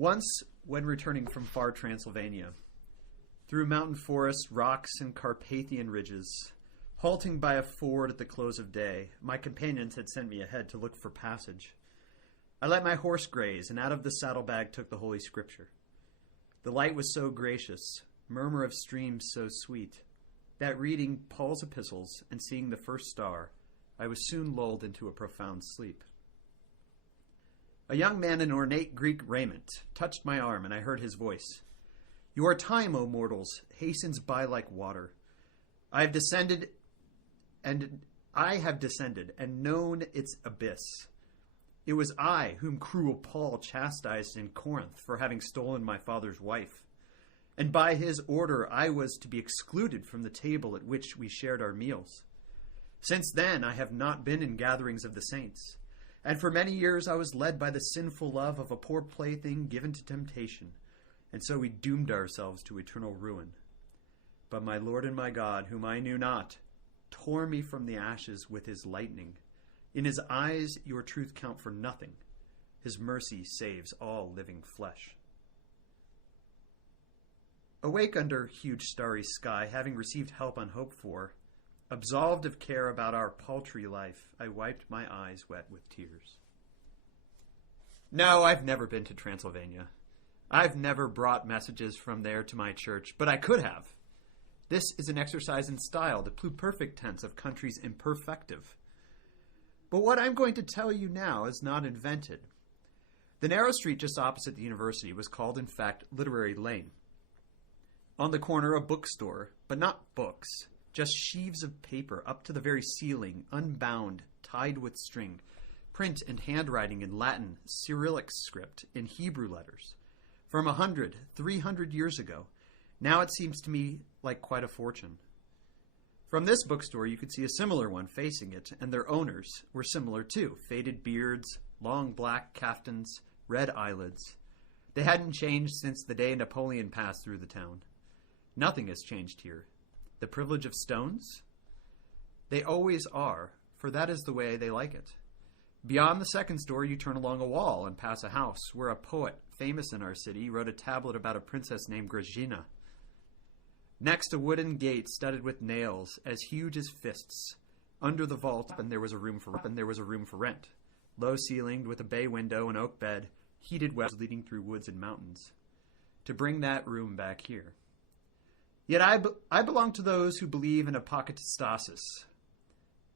Once, when returning from far Transylvania, through mountain forests, rocks, and Carpathian ridges, halting by a ford at the close of day, my companions had sent me ahead to look for passage. I let my horse graze, and out of the saddlebag took the Holy Scripture. The light was so gracious, murmur of streams so sweet, that reading Paul's epistles and seeing the first star, I was soon lulled into a profound sleep. A young man in ornate Greek raiment touched my arm, and I heard his voice. Your time, O mortals, hastens by like water. I have descended and known its abyss. It was I whom cruel Paul chastised in Corinth for having stolen my father's wife. And by his order I was to be excluded from the table at which we shared our meals. Since then I have not been in gatherings of the saints, and for many years I was led by the sinful love of a poor plaything given to temptation, and so we doomed ourselves to eternal ruin. But my Lord and my God, whom I knew not, tore me from the ashes with his lightning. In his eyes your truth count for nothing. His mercy saves all living flesh. Awake under huge starry sky, having received help unhoped for, absolved of care about our paltry life, I wiped my eyes wet with tears. No, I've never been to Transylvania. I've never brought messages from there to my church, but I could have. This is an exercise in style, the pluperfect tense of countries imperfective. But what I'm going to tell you now is not invented. The narrow street just opposite the university was called, in fact, Literary Lane. On the corner, a bookstore, but not books, just sheaves of paper up to the very ceiling, unbound, tied with string, print and handwriting in Latin, Cyrillic script, in Hebrew letters. From 100, 300 years ago, now it seems to me like quite a fortune. From this bookstore, you could see a similar one facing it, and their owners were similar too. Faded beards, long black caftans, red eyelids. They hadn't changed since the day Napoleon passed through the town. Nothing has changed here. The privilege of stones? They always are, for that is the way they like it. Beyond the second store, you turn along a wall and pass a house where a poet, famous in our city, wrote a tablet about a princess named Gregory. Next, a wooden gate studded with nails as huge as fists. Under the vault, and there was a room for rent. Low ceilinged, with a bay window, an oak bed, heated wells leading through woods and mountains. To bring that room back here. Yet I belong to those who believe in apokatastasis.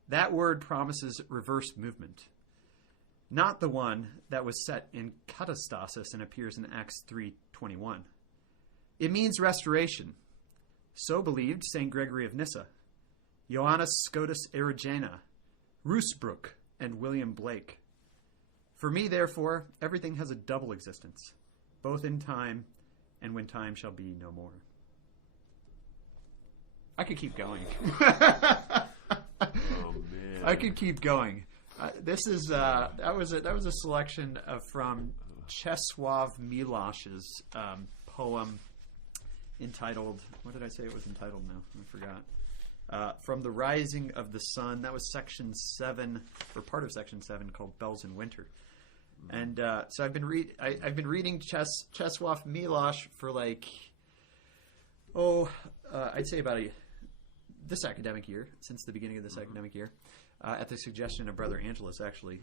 That word promises reverse movement. Not the one that was set in katastasis and appears in Acts 3:21. It means restoration. So believed St. Gregory of Nyssa, Johannes Scotus Erigena, Ruysbroek, and William Blake. For me, therefore, everything has a double existence, both in time and when time shall be no more. I could keep going. Oh man! I could keep going. That was a selection from Czesław Miłosz's poem entitled. What did I say it was entitled now? I forgot. From the Rising of the Sun. That was section 7, or part of section 7, called Bells in Winter. And so I've been reading Czesław Miłosz for I'd say about this academic year, since the beginning of this academic year, at the suggestion of Brother Angelus. Actually,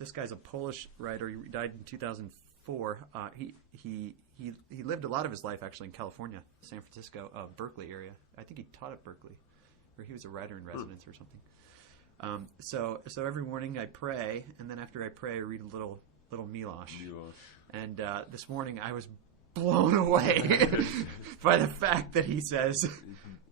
this guy's a Polish writer. He died in 2004. He lived a lot of his life actually in California, San Francisco, Berkeley area. I think he taught at Berkeley, or he was a writer in residence or something. So every morning I pray, and then after I pray, I read a little Miłosz. And this morning I was blown away by the fact that he says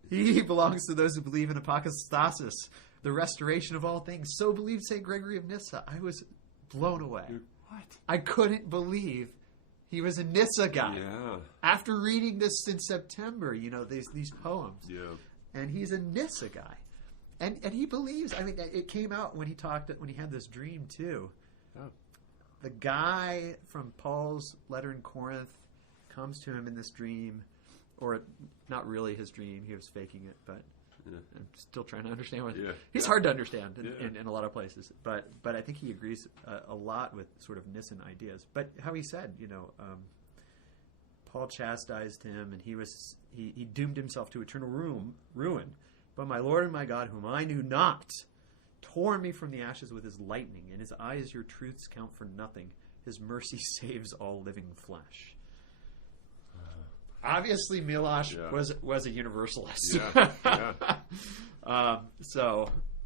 he belongs to those who believe in apokatastasis, the restoration of all things. So believed St. Gregory of Nyssa. I was blown away. Dude, what? I couldn't believe he was a Nyssa guy. Yeah. After reading this in September, these poems. Yeah. And he's a Nyssa guy. And he believes, I mean, it came out when he had this dream too. Oh. The guy from Paul's letter in Corinth comes to him in this dream, or not really his dream, he was faking it, but I'm still trying to understand what he's Yeah. hard to understand Yeah. in a lot of places, but I think he agrees a lot with sort of Nissan ideas. But how he said, Paul chastised him, and he doomed himself to eternal ruin. But my Lord and my God, whom I knew not, tore me from the ashes with his lightning. In his eyes your truths count for nothing. His mercy saves all living flesh. Obviously, Milosz was a universalist. Yeah.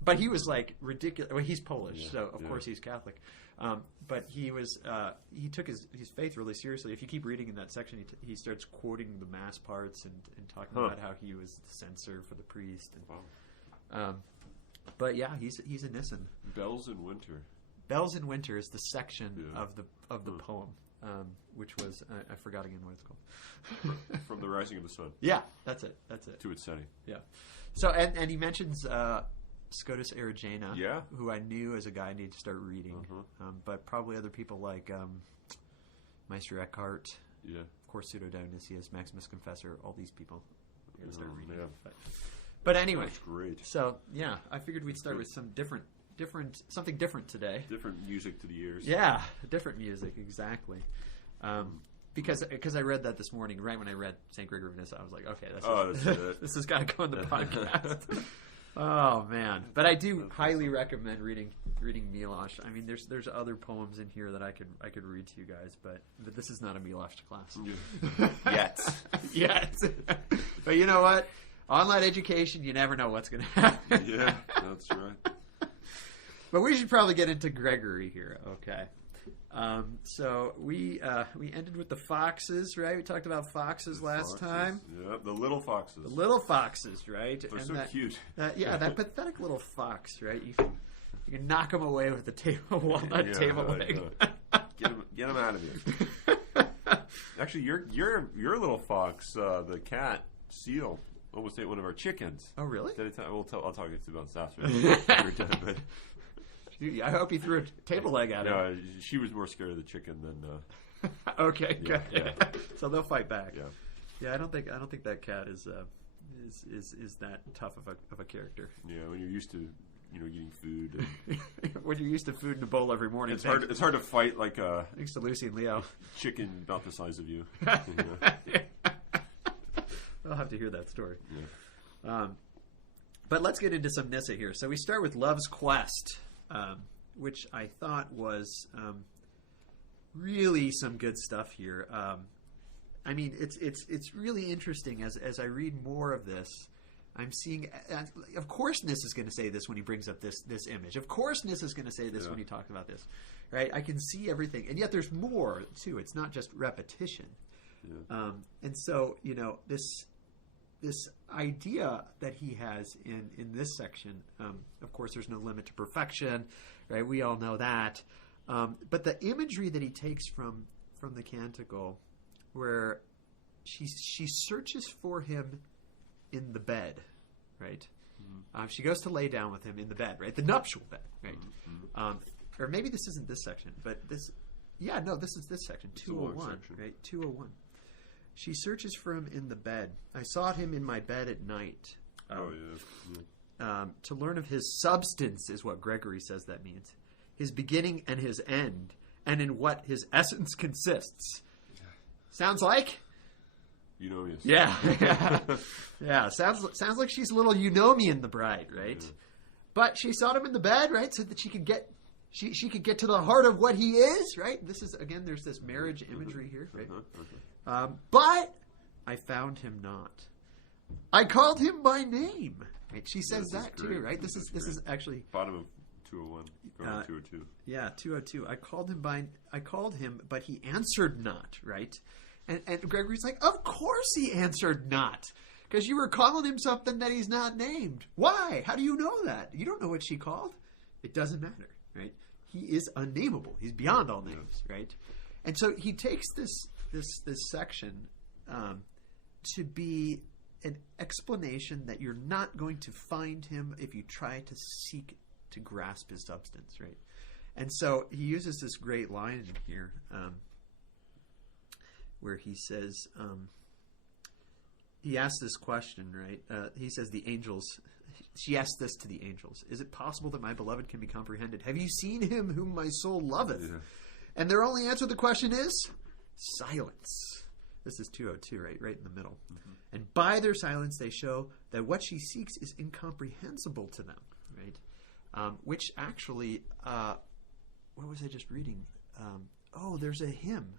But he was like ridiculous. Well, he's Polish, so of course he's Catholic. But he took his faith really seriously. If you keep reading in that section, he starts quoting the mass parts and talking about how he was the censor for the priest. And, but yeah, he's a Nissan. Bells in Winter. Bells in Winter is the section of the poem, which was I forgot again what it's called. From the rising of the sun. Yeah, that's it. To its setting. Yeah. So and he mentions Scotus Erigena, who I knew as a guy I needed to start reading, but probably other people like Meister Eckhart, of course Pseudo Dionysius, Maximus Confessor, all these people I'm going to start reading. Yeah. But anyway, that's great. So yeah, I figured we'd start with some something different today. Different music to the ears. Yeah, different music, exactly. Because I read that this morning, right when I read St. Gregory of Nyssa, I was like, okay, this has got to go in the podcast. Oh man! But I do highly recommend reading Milosz. I mean, there's other poems in here that I could read to you guys, but this is not a Milosz class yet. But you know what? Online education, you never know what's going to happen. Yeah, that's right. But we should probably get into Gregory here. Okay. So we ended with the foxes, right? We talked about foxes last time. Yeah, the little foxes. The little foxes, right? They're so cute. That pathetic little fox, right? You can knock them away with the walnut table leg. Get them out of here. Actually, your little fox, the cat seal, almost ate one of our chickens. Oh, really? I'll talk about this after. But I hope he threw a table leg at her. No, she was more scared of the chicken than. Okay, good. Yeah. So they'll fight back. Yeah. Yeah, I don't think that cat is that tough of a character. Yeah, when you're used to eating food. When you're used to food in a bowl every morning. It's hard to fight like a. Thanks to Lucy and Leo. Chicken about the size of you. I'll have to hear that story. Yeah. But let's get into some Nyssa here. So we start with Love's Quest. Which I thought was really some good stuff here. I mean, it's really interesting as I read more of this. I'm seeing, of course, Nyssa is going to say this when he brings up this image. Of course, Nyssa is going to say this when he talks about this, right? I can see everything, and yet there's more too. It's not just repetition. Yeah. And so this idea that he has in this section, of course, there's no limit to perfection, right? We all know that. But the imagery that he takes from the canticle, where she searches for him in the bed, right? Mm-hmm. She goes to lay down with him in the bed, right? The nuptial bed, right? Mm-hmm. Or maybe this isn't this section, but this is this section, 201, right? 201. She searches for him in the bed. I sought him in my bed at night. To learn of his substance is what Gregory says that means. His beginning and his end, and in what his essence consists. Sounds like? Eunomius. Yeah. Yeah. Sounds like she's a little Eunomian, the bride, right? Yeah. But she sought him in the bed, right, so that she could get to the heart of what he is, right? This is, again, there's this marriage imagery here, right? But I found him not. I called him by name. Right? She says that too, right? This is actually bottom of 201, going to 202. Yeah, 202. I called him, but he answered not. Right? And Gregory's like, of course he answered not, because you were calling him something that he's not named. Why? How do you know that? You don't know what she called. It doesn't matter, right? He is unnameable. He's beyond all names, right? And so he takes this section to be an explanation that you're not going to find him if you try to seek to grasp his substance, right? And so he uses this great line in here where he says, he asks this question, right? He says the angels. She asks this to the angels: "Is it possible that my beloved can be comprehended? Have you seen him whom my soul loveth?" Yeah. And their only answer to the question is silence. This is 202, right in the middle. Mm-hmm. And by their silence, they show that what she seeks is incomprehensible to them, right? Which actually, what was I just reading? There's a hymn.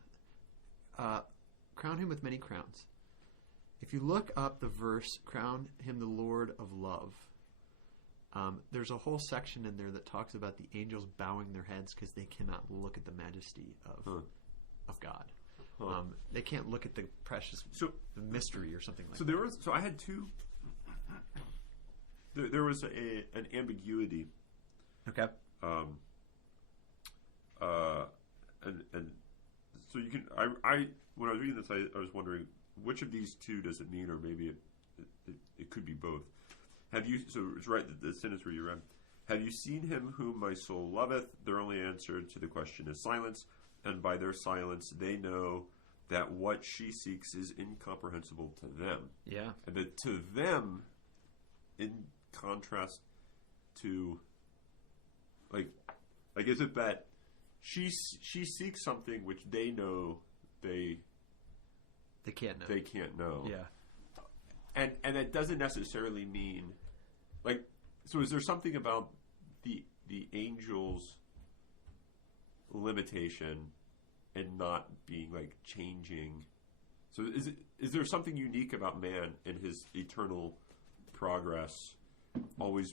Crown him with many crowns. If you look up the verse, crown him the Lord of love, there's a whole section in there that talks about the angels bowing their heads because they cannot look at the majesty of God. Huh. They can't look at the precious the mystery or something like that. So I had two. There was an ambiguity. Okay. And so you can. I when I was reading this, I was wondering which of these two does it mean, or maybe it could be both. Have you? So it's right. The sentence where you read, "Have you seen him whom my soul loveth?" Their only answer to the question is silence, and by their silence, they know that what she seeks is incomprehensible to them. Yeah, and that to them, in contrast to, like is it that she seeks something which they know they can't know. They can't know. Yeah. And it doesn't necessarily mean, like, so is there something about the angel's limitation and not being, like, changing? So is there something unique about man and his eternal progress, always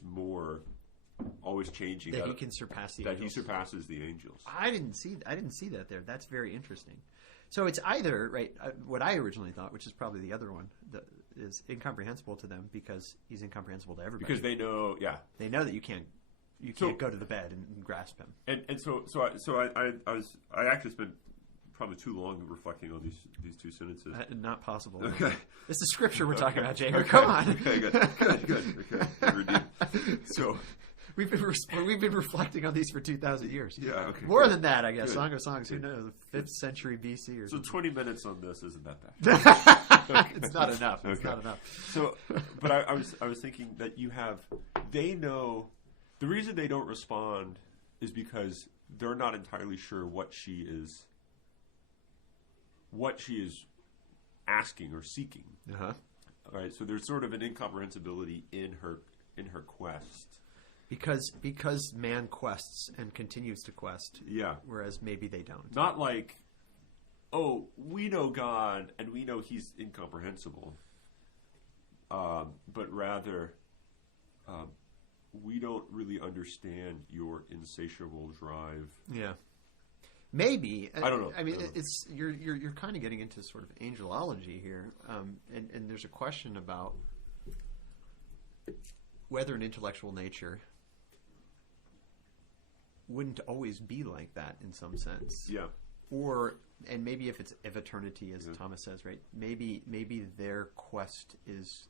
changing, that he can surpass the angels? That he surpasses the angels. I didn't see that there. That's very interesting. So it's either, right, what I originally thought, which is probably the other one, that is incomprehensible to them because he's incomprehensible to everybody. Because they know, they know that you can't go to the bed and grasp him. And so I actually spent probably too long reflecting on these two sentences. Not possible. Okay, this is scripture we're talking about, Jacob. Okay. Come on. Okay, good. Okay, so. We've been reflecting on these for 2,000 years. Yeah, okay. More than that, I guess. Good. Song of Songs, who knows? 5th century BC or something. So 20 minutes on this isn't that bad. It's not enough. It's not enough. So, but I was thinking that they know, the reason they don't respond is because they're not entirely sure what she is asking or seeking. Uh-huh. All right, so there's sort of an incomprehensibility in her quest. Because man quests and continues to quest. Yeah. Whereas maybe they don't. Not like, oh, we know God and we know he's incomprehensible. But rather, we don't really understand your insatiable drive. Yeah. Maybe. I don't know. I mean, it's you're kind of getting into sort of angelology here. And there's a question about whether an intellectual nature wouldn't always be like that in some sense. Yeah. And maybe if eternity, as Thomas says, right? Maybe their quest is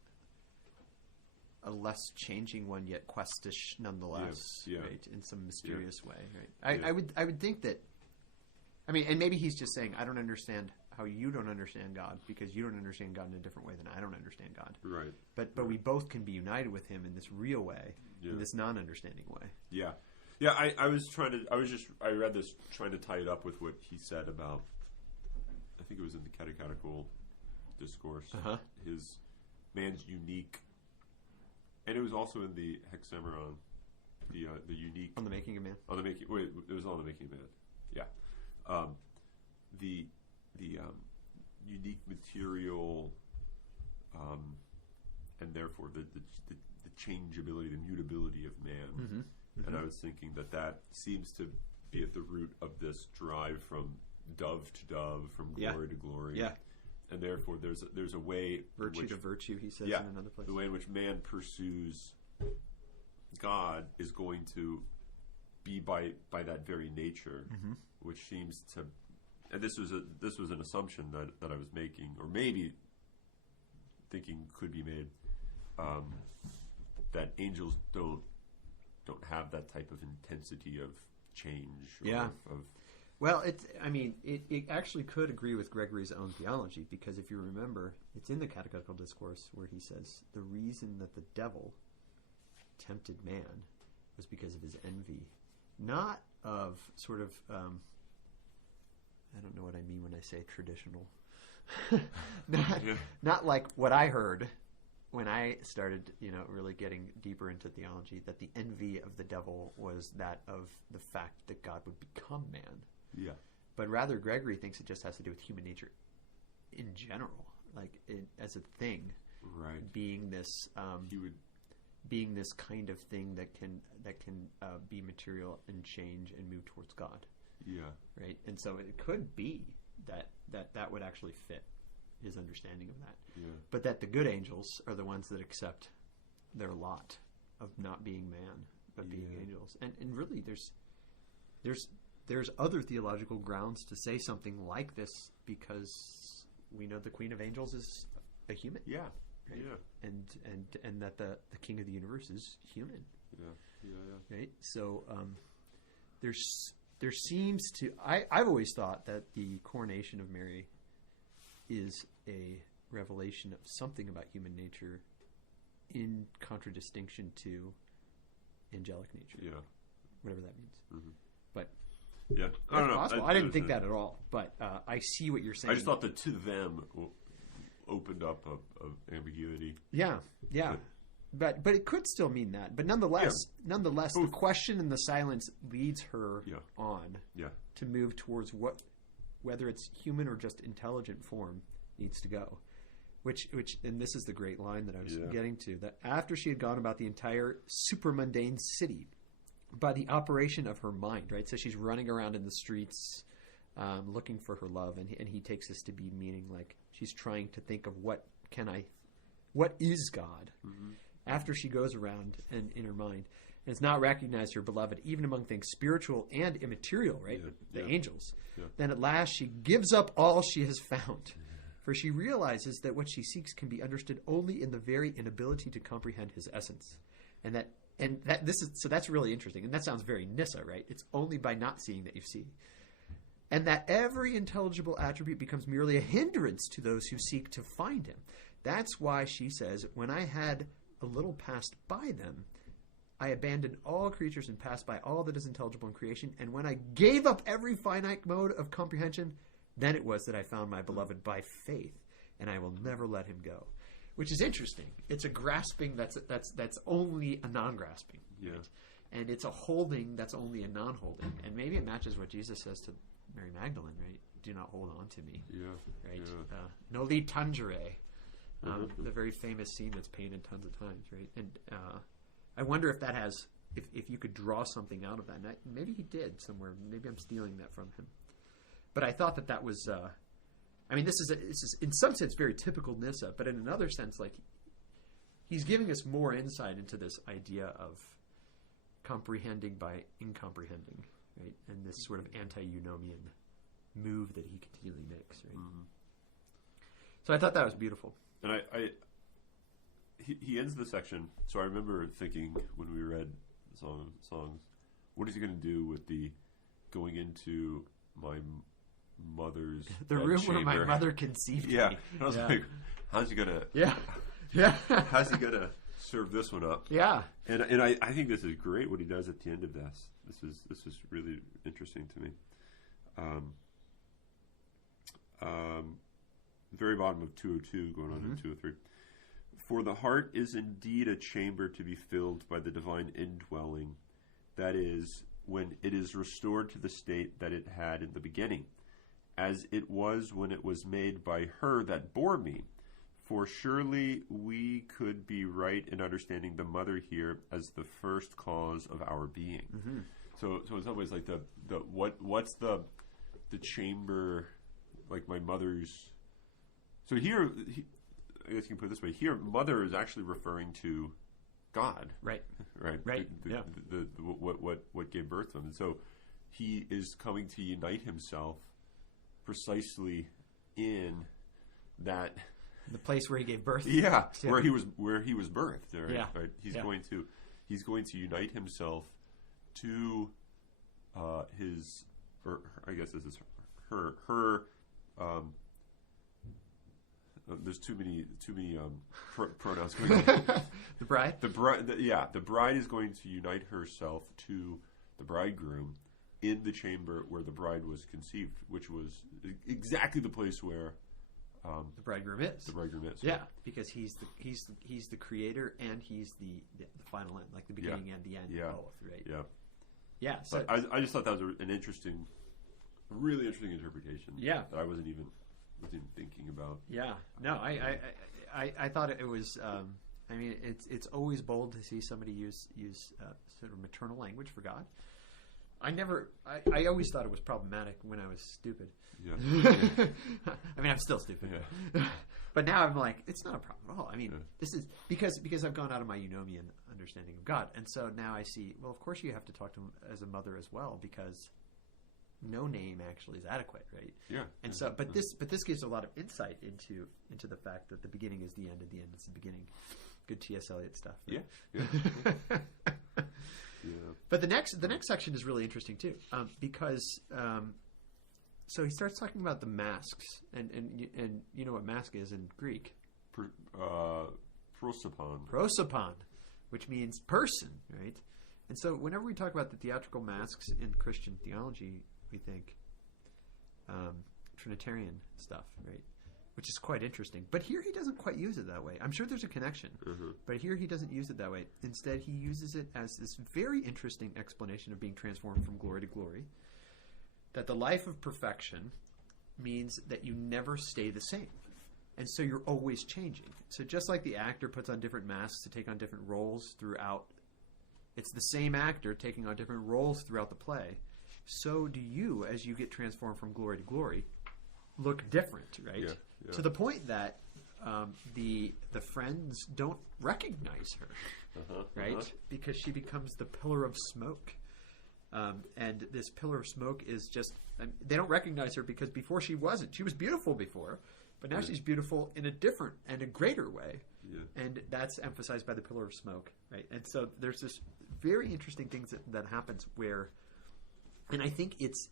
a less changing one, yet questish nonetheless, right? In some mysterious way, right? I would think that. I mean, and maybe he's just saying, I don't understand how you don't understand God because you don't understand God in a different way than I don't understand God. Right. But we both can be united with Him in this real way, in this non-understanding way. Yeah. Yeah, I read this trying to tie it up with what he said about, I think it was in the Catechetical Discourse, his man's unique, and it was also in the Hexameron, the unique. On the Making of Man? It was on the Making of Man, yeah. The unique material, and therefore the changeability, the mutability of man. Mm-hmm. Mm-hmm. And I was thinking that seems to be at the root of this drive from dove to dove, from glory to glory. Yeah. And therefore, there's a way virtue to virtue. He says in another place. The way in which man pursues God is going to be by that very nature, which seems to. And this was an assumption that I was making, or maybe thinking could be made, that angels don't have that type of intensity of change. Well, it actually could agree with Gregory's own theology, because if you remember, it's in the Catechetical Discourse where he says the reason that the devil tempted man was because of his envy, not of sort of, I don't know what I mean when I say traditional, not like what I heard when I started, really getting deeper into theology, that the envy of the devil was that of the fact that God would become man. Yeah. But rather, Gregory thinks it just has to do with human nature in general, like as a thing, right? Being this, being this kind of thing that can be material and change and move towards God. Yeah. Right. And so it could be that would actually fit his understanding of that. Yeah. But that the good angels are the ones that accept their lot of not being man but being angels. And really, there's other theological grounds to say something like this, because we know the Queen of Angels is a human. Yeah. Right? Yeah. And that the King of the universe is human. Yeah. Yeah. Right. So there seems to I've always thought that the coronation of Mary is a revelation of something about human nature in contradistinction to angelic nature. Yeah. Whatever that means. Mm-hmm. But yeah, I don't know. I didn't think that at all. But I see what you're saying. I just thought that to them opened up a ambiguity. Yeah. But it could still mean that. But nonetheless, the question and the silence leads her on to move towards whether it's human or just intelligent form needs to go. Which and this is the great line that I was getting to, that after she had gone about the entire supermundane city by the operation of her mind, right? So she's running around in the streets looking for her love, and he takes this to be meaning like she's trying to think of what is God? Mm-hmm. After she goes around and in her mind and has not recognized her beloved, even among things spiritual and immaterial, right? The angels. Yeah. Then at last she gives up all she has found, for she realizes that what she seeks can be understood only in the very inability to comprehend his essence. And that's really interesting. And that sounds very Nyssa, right? It's only by not seeing that you see. And that every intelligible attribute becomes merely a hindrance to those who seek to find him. That's why she says, when I had a little passed by them, I abandoned all creatures and passed by all that is intelligible in creation. And when I gave up every finite mode of comprehension, then it was that I found my beloved by faith, and I will never let him go. Which is interesting. It's a grasping that's only a non-grasping. Yeah. Right? And it's a holding that's only a non-holding. And maybe it matches what Jesus says to Mary Magdalene, right? Do not hold on to me. Yeah. Right? Yeah. Noli tangere. The very famous scene that's painted tons of times, right? And I wonder if that has, if you could draw something out of that. And maybe he did somewhere. Maybe I'm stealing that from him. But I thought that was, this is in some sense very typical Nyssa, but in another sense, like he's giving us more insight into this idea of comprehending by incomprehending, right? And this sort of anti-eunomian move that he continually makes, right? Mm-hmm. So I thought that was beautiful. And he ends the section. So I remember thinking when we read the songs, what is he going to do with the going into my mother's the room chamber where my mother conceived me? And I was like, how's he gonna? How's he gonna serve this one up? Yeah. And I think this is great what he does at the end of this. This is really interesting to me. Very bottom of 202, going on to 203. For the heart is indeed a chamber to be filled by the divine indwelling, that is, when it is restored to the state that it had in the beginning, as it was when it was made by her that bore me. For surely we could be right in understanding the mother here as the first cause of our being. Mm-hmm. So in some ways, like what's the chamber, like my mother's. So here, I guess you can put it this way: here, mother is actually referring to God, right? What gave birth to him, and so he is coming to unite himself precisely in that the place where he gave birth. Yeah, where he was birthed. Right? Yeah, right? He's going to unite himself to his or I guess this is her. There's too many pronouns going on. The bride. The bride is going to unite herself to the bridegroom in the chamber where the bride was conceived, which was exactly the place where the bridegroom is. The bridegroom is. Yeah, because he's the creator and he's the final end, like the beginning and the end of both, right? Yeah. Yeah. So I just thought that was an interesting, really interesting interpretation. Yeah. That I wasn't even thinking about. Yeah. No, I thought it was. I mean, it's always bold to see somebody use sort of maternal language for God. I always thought it was problematic when I was stupid. Yeah. I mean, I'm still stupid. Yeah. But now I'm like, it's not a problem at all. I mean, this is because I've gone out of my eunomian understanding of God. And so now I see, well, of course you have to talk to him as a mother as well, because no name actually is adequate, right? Yeah. And so, but this gives a lot of insight into the fact that the beginning is the end and the end is the beginning. Good T.S. Eliot stuff. Right? Yeah. Yeah. But the next section is really interesting too, because so he starts talking about the masks, and you know what mask is in Greek? Prosopon, which means person, right? And so whenever we talk about the theatrical masks in Christian theology, we think Trinitarian stuff, right? Which is quite interesting. But here he doesn't quite use it that way. I'm sure there's a connection. Mm-hmm. But here he doesn't use it that way. Instead, he uses it as this very interesting explanation of being transformed from glory to glory. That the life of perfection means that you never stay the same. And so you're always changing. So just like the actor puts on different masks to take on different roles throughout, it's the same actor taking on different roles throughout the play. So do you, as you get transformed from glory to glory, look different, right? Yeah. Yeah. To the point that the friends don't recognize her, right? Because she becomes the pillar of smoke. And this pillar of smoke is just, they don't recognize her because before she wasn't. She was beautiful before, but now she's beautiful in a different and a greater way. Yeah. And that's emphasized by the pillar of smoke, right? And so there's this very interesting things that happens where, and I think it's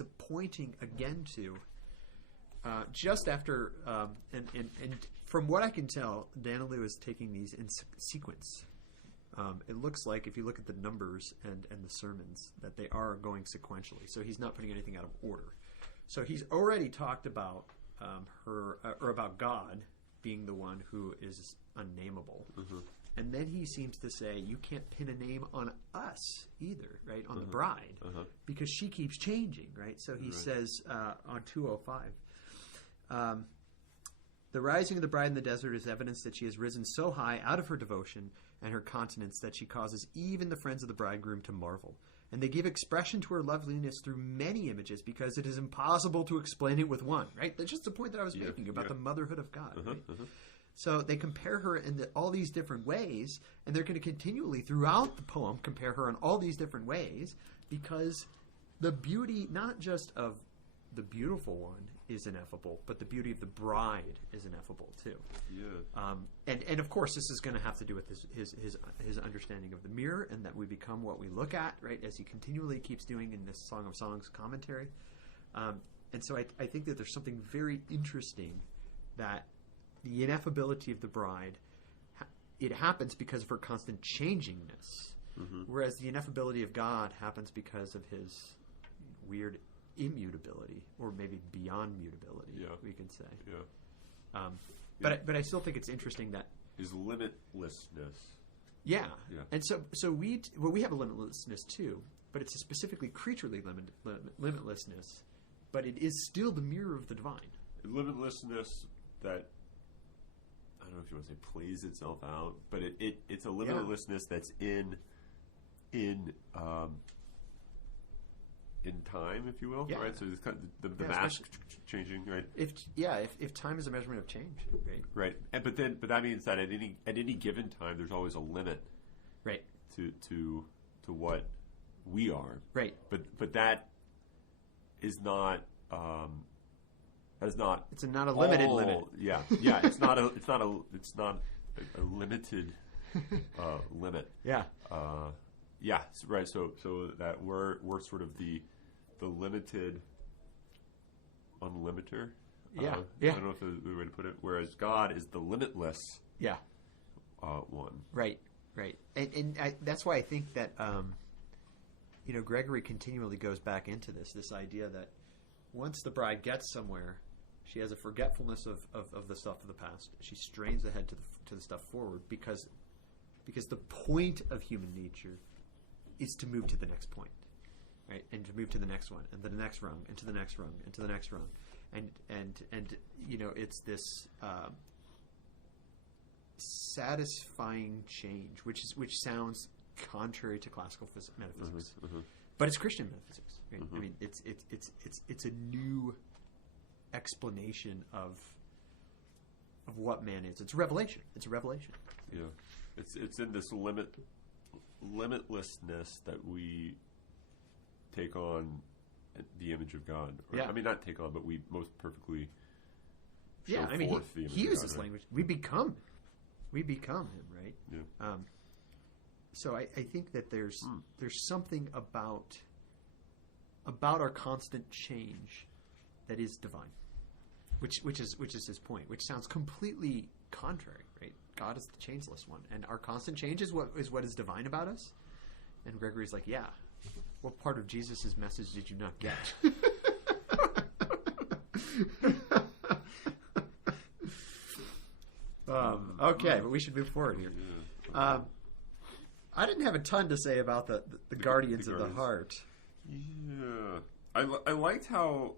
a pointing again to, just after, and from what I can tell, Danielu is taking these in sequence. It looks like, if you look at the numbers and the sermons, that they are going sequentially. So he's not putting anything out of order. So he's already talked about her, or about God being the one who is unnameable. Mm-hmm. And then he seems to say, you can't pin a name on us either, right? On the bride, because she keeps changing, right? So he says on 205, the rising of the bride in the desert is evidence that she has risen so high out of her devotion and her continence that she causes even the friends of the bridegroom to marvel. And they give expression to her loveliness through many images because it is impossible to explain it with one, right? That's just the point that I was making about the motherhood of God, right? So they compare her in all these different ways, and they're going to continually, throughout the poem, compare her in all these different ways because the beauty, not just of the beautiful one, is ineffable, but the beauty of the bride is ineffable too. Yeah. And of course, this is going to have to do with his understanding of the mirror, and that we become what we look at, right? As he continually keeps doing in this Song of Songs commentary. And so I think that there's something very interesting that the ineffability of the bride, it happens because of her constant changingness, whereas the ineffability of God happens because of his weird immutability, or maybe beyond mutability, we can say. Yeah. But I still think it's interesting that his limitlessness. Yeah. And so we have a limitlessness too, but it's a specifically creaturely limitlessness, but it is still the mirror of the divine. Limitlessness that, I don't know if you want to say plays itself out, but it's a limitlessness that's in time, if you will, right? So it's kind of the mask changing, right? If time is a measurement of change, right. But that means that at any given time, there's always a limit, right, to what we are, right. But that is not. It's not a limited limit. Yeah. It's not a limited limit. Yeah. Right. So that we're sort of the the limited unlimiter. Yeah. I don't know if there's a way to put it. Whereas God is the limitless. Yeah. One. Right. And that's why I think that Gregory continually goes back into this idea that once the bride gets somewhere, she has a forgetfulness of the stuff of the past. She strains ahead to the stuff forward because the point of human nature is to move to the next point, right? And to move to the next one, and then the next rung, and to the next rung, and to the next rung, and it's this satisfying change, which sounds contrary to classical metaphysics, but it's Christian metaphysics. Right? I mean, it's a new explanation of what man is. It's a revelation. Yeah, it's in this limitlessness that we take on the image of God. I mean, not take on, but we most perfectly show forth the image of God. He uses language. We become him, right? Yeah. So I think that there's something about our constant change that is divine, which is his point. Which sounds completely contrary, right? God is the changeless one, and our constant change is what is divine about us. And Gregory's like, yeah. What part of Jesus' message did you not get? Okay, but we should move forward here. I didn't have a ton to say about the guardians of the heart. Yeah, I liked how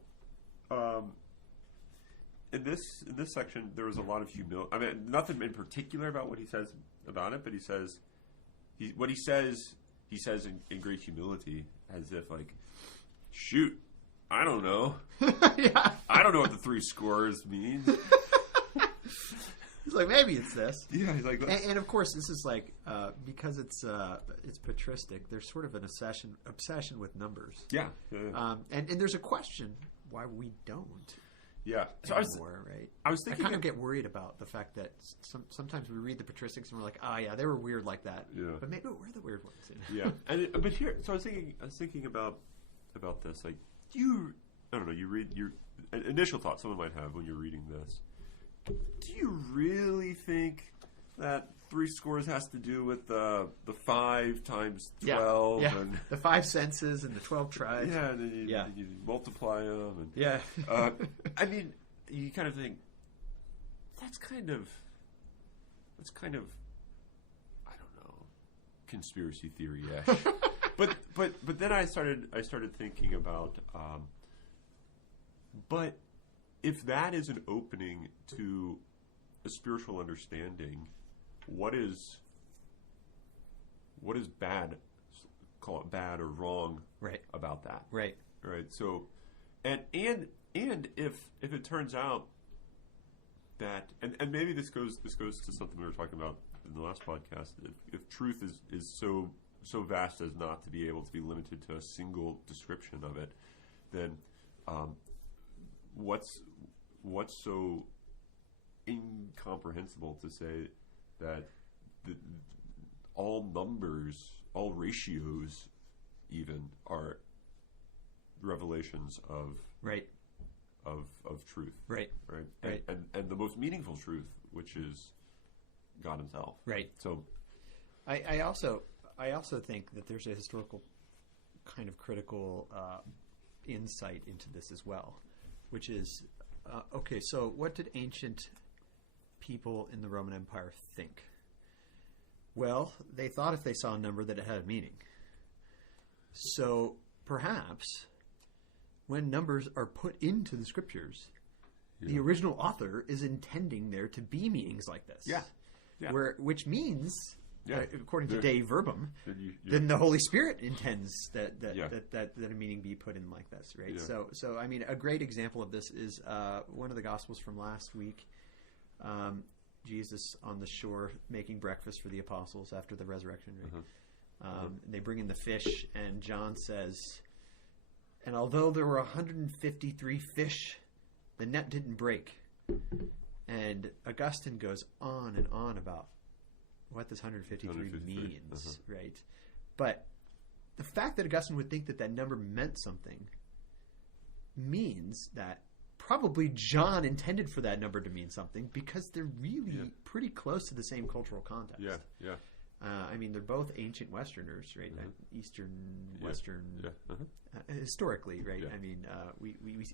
in this section there was a lot of humility. I mean, nothing in particular about what he says about it, but he says in great humility, as if like, shoot, I don't know. Yeah. I don't know what the 3 scores means. He's like, maybe it's this. Yeah, he's like, and of course, this is like because it's patristic. There's sort of an obsession with numbers. Yeah. And there's a question why we don't. Yeah. So anymore, right? I was thinking, I kind of get worried about the fact that sometimes we read the patristics and we're like, oh yeah, they were weird like that. Yeah. But maybe we're the weird ones. Yeah. But here, so I was thinking about this. Like, I don't know. You read your initial thought someone might have when you're reading this. Do you really think that 3 scores has to do with the 5 times 12? Yeah. And the 5 senses and the 12 tribes. Yeah, and then you multiply them. And, yeah. I mean, you kind of think that's kind of I don't know, conspiracy theory-ish. but then I started thinking about but if that is an opening to a spiritual understanding, what is bad? Call it bad or wrong, right? About that, right? So, and if it turns out that, and maybe this goes to something we were talking about in the last podcast. If truth is so vast as not to be able to be limited to a single description of it, then what's so incomprehensible to say that all numbers, all ratios, even are revelations of truth, right? And the most meaningful truth, which is God Himself, right? So, I also think that there's a historical kind of critical insight into this as well, which is okay. So, what did ancient people in the Roman Empire think? Well, they thought if they saw a number that it had a meaning. So perhaps when numbers are put into the scriptures, the original author is intending there to be meanings like this. Yeah. Which means, according to Dei Verbum, then the Holy Spirit intends that a meaning be put in like this, right? Yeah. So I mean, a great example of this is one of the Gospels from last week. Jesus on the shore making breakfast for the apostles after the resurrection. Right? They bring in the fish, and John says, and although there were 153 fish, the net didn't break. And Augustine goes on and on about what this 153 means, right? But the fact that Augustine would think that number meant something means that probably John intended for that number to mean something because they're really pretty close to the same cultural context. Yeah, yeah. I mean, they're both ancient Westerners, right? Eastern, Western, historically, right? Yeah. I mean, we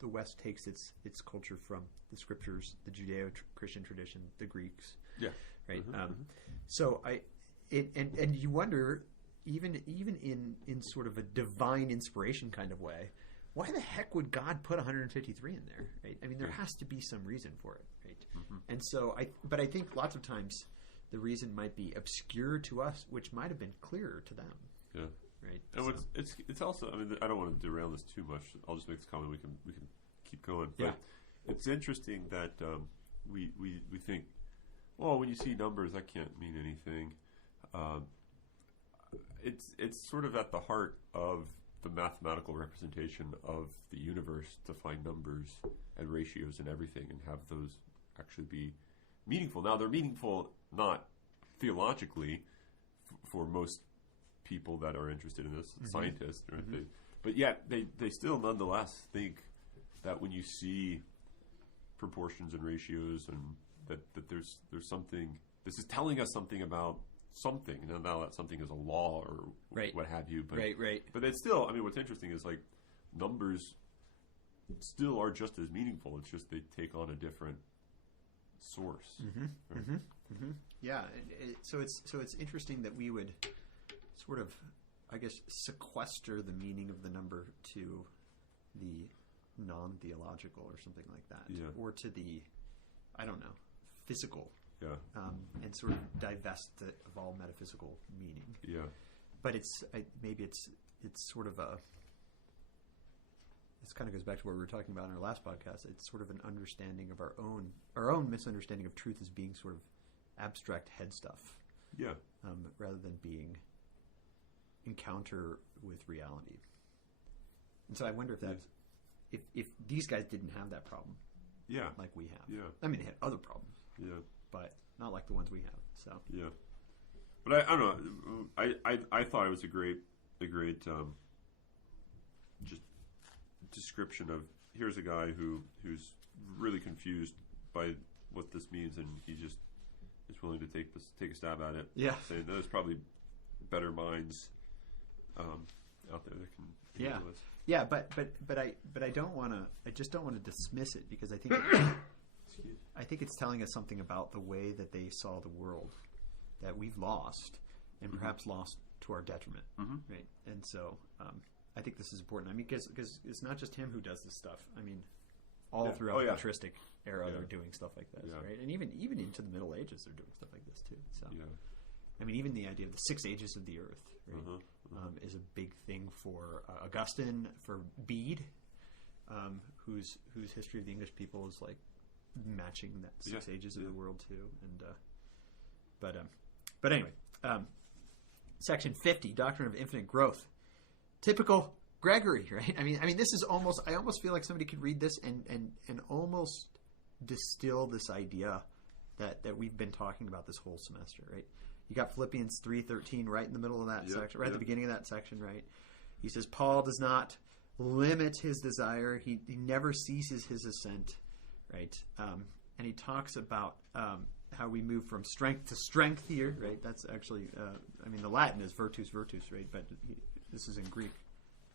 the West takes its culture from the scriptures, the Judeo-Christian tradition, the Greeks, right? So and you wonder, even in sort of a divine inspiration kind of way, why the heck would God put 153 in there, right? I mean, there has to be some reason for it, right? And so but I think lots of times the reason might be obscure to us, which might have been clearer to them. Yeah. Right. And it's also, I mean, I don't want to derail this too much. I'll just make this comment. We can keep going. But it's interesting that we think, well, when you see numbers, that can't mean anything. It's sort of at the heart of the mathematical representation of the universe to find numbers and ratios and everything and have those actually be meaningful. Now, they're meaningful not theologically for most people that are interested in this, scientists, right? But yet they still nonetheless think that when you see proportions and ratios and that there's something, this is telling us something about something. Now that something is a law or what have you. But, But it's still, I mean, what's interesting is like numbers still are just as meaningful. It's just they take on a different source. Yeah. So it's interesting that we would sort of, I guess, sequester the meaning of the number to the non-theological or something like that, or to the, I don't know, physical, and sort of divest it of all metaphysical meaning. Yeah, but maybe it's sort of a. This kind of goes back to what we were talking about in our last podcast. It's sort of an understanding of our own misunderstanding of truth as being sort of abstract head stuff. Yeah, rather than being encounter with reality. And so I wonder if that's if these guys didn't have that problem, like we have. Yeah, I mean they had other problems. Yeah, but not like the ones we have. So yeah, but I don't know. I thought it was a great just description of here's a guy who's really confused by what this means, and he just is willing to take a stab at it. Yeah, saying there's probably better minds out there that can handle this. Yeah, but I don't want to. I just don't want to dismiss it because I think it's telling us something about the way that they saw the world that we've lost, and perhaps lost to our detriment, right? And so I think this is important. I mean, because it's not just him who does this stuff. I mean, all throughout the patristic era, they're doing stuff like this, right? And even into the Middle Ages, they're doing stuff like this too. So, I mean, even the idea of the 6 ages of the earth, right? Is a big thing for Augustine, for Bede, whose history of the English people is like matching that 6 ages of the world too. And but anyway, section 50, Doctrine of Infinite Growth, typical Gregory, right? I mean, this is almost. I almost feel like somebody could read this and almost distill this idea that we've been talking about this whole semester, right? You got Philippians 3:13 right in the middle of that section, right at the beginning of that section, right? He says, Paul does not limit his desire. He never ceases his ascent, right? And he talks about how we move from strength to strength here, right? That's actually, I mean, the Latin is virtus, right? But this is in Greek.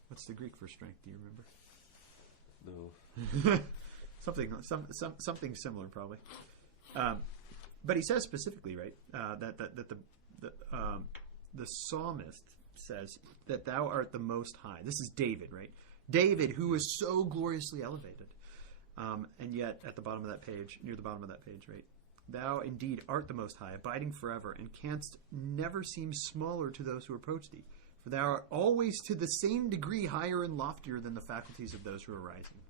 What's the Greek for strength? Do you remember? No. Something similar, probably. But he says specifically, right, that the psalmist says that thou art the Most High. This is David, right? David, who is so gloriously elevated, and yet at the bottom of that page, near the bottom of that page, right? Thou indeed art the Most High, abiding forever, and canst never seem smaller to those who approach thee. For thou art always to the same degree higher and loftier than the faculties of those who are rising.